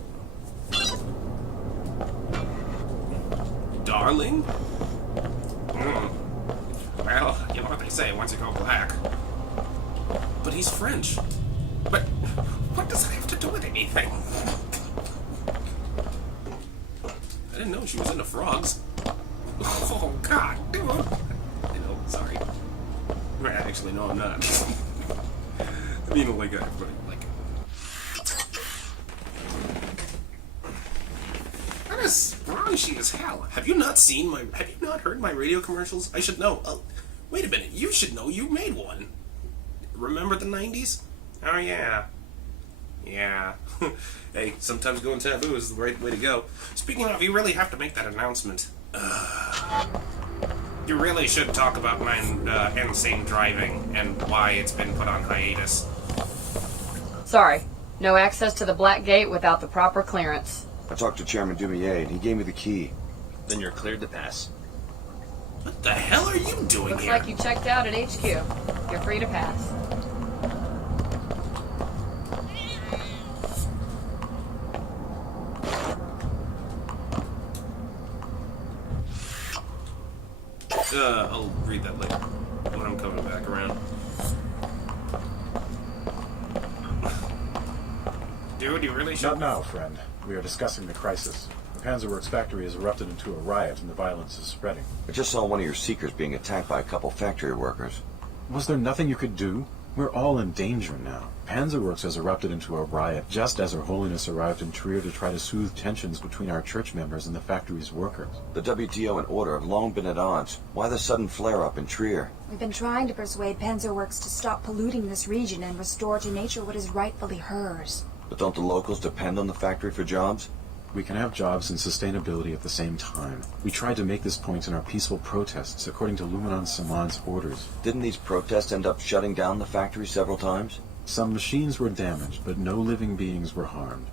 Darling? Well, you know what they say, once you go black. But he's French. But what does that have to do with anything? I didn't know she was into frogs. Oh, God, dude. You know, sorry. Actually, no, I'm not. I mean, like, that is raunchy as hell. Have you not heard my radio commercials? I should know. Wait a minute, you should know. You made one. Remember the 90s? Oh, yeah. Yeah. Hey, sometimes going taboo is the right way to go. Speaking of, you really have to make that announcement. You really should talk about my insane driving and why it's been put on hiatus. Sorry. No access to the Black Gate without the proper clearance. I talked to Chairman Dumier, and he gave me the key. Then you're cleared to pass. What the hell are you doing Looks here? like you checked out at HQ. You're free to pass. I'll read that later when I'm coming back around. Dude, you really should... Not now, friend. We are discussing the crisis. The Panzerworks factory has erupted into a riot and the violence is spreading. I just saw one of your seekers being attacked by a couple factory workers. Was there nothing you could do? We're all in danger now. Panzerworks has erupted into a riot, just as Her Holiness arrived in Trier to try to soothe tensions between our church members and the factory's workers. The WTO and Order have long been at odds. Why the sudden flare-up in Trier? We've been trying to persuade Panzerworks to stop polluting this region and restore to nature what is rightfully hers. But don't the locals depend on the factory for jobs? We can have jobs and sustainability at the same time. We tried to make this point in our peaceful protests according to Luminon Saman's orders. Didn't these protests end up shutting down the factory several times? Some machines were damaged, but no living beings were harmed.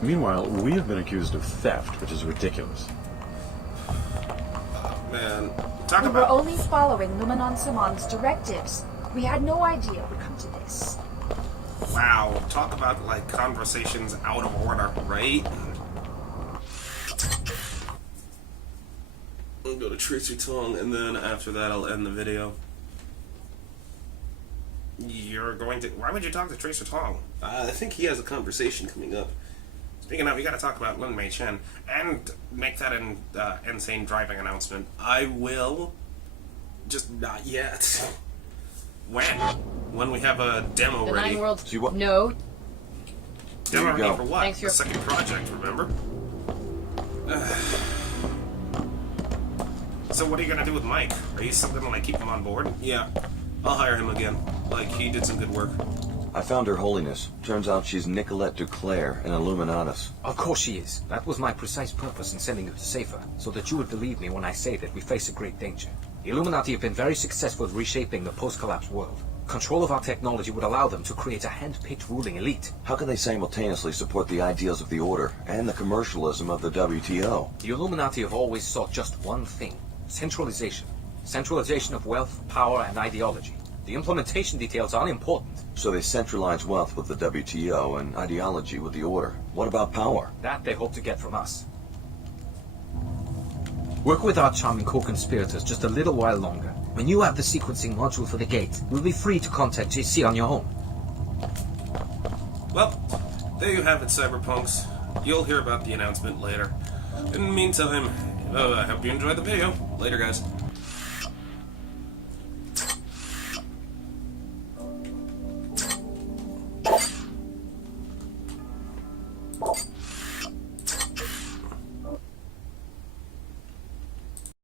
Meanwhile, we have been accused of theft, which is ridiculous. Man, We were only following Luminon Saman's directives. We had no idea it would come to this. Wow, talk about, like, conversations out of order, right? I'll go to Tracer Tong, and then after that I'll end the video. You're going to... Why would you talk to Tracer Tong? I think he has a conversation coming up. Speaking of, we gotta talk about Lin Mei Chen, and make that insane driving announcement. I will... Just not yet. When we have a demo The ready. Nine Worlds... No. Demo ready for what? Thanks, The second project, remember? So what are you gonna do with Mike? Are you still gonna, like, keep him on board? Yeah. I'll hire him again. Like, he did some good work. I found Her Holiness. Turns out she's Nicolette Duclair, an Illuminatus. Of course she is. That was my precise purpose in sending you to save her, so that you would believe me when I say that we face a great danger. The Illuminati have been very successful at reshaping the post-collapse world. Control of our technology would allow them to create a hand-picked ruling elite. How can they simultaneously support the ideals of the Order and the commercialism of the WTO? The Illuminati have always sought just one thing: centralization. Centralization of wealth, power, and ideology. The implementation details are unimportant. So they centralize wealth with the WTO and ideology with the Order. What about power? That they hope to get from us. Work with our charming co-conspirators just a little while longer. When you have the sequencing module for the gate, we'll be free to contact JC on your own. Well, there you have it, Cyberpunks. You'll hear about the announcement later. In the meantime, I hope you enjoyed the video. Later, guys.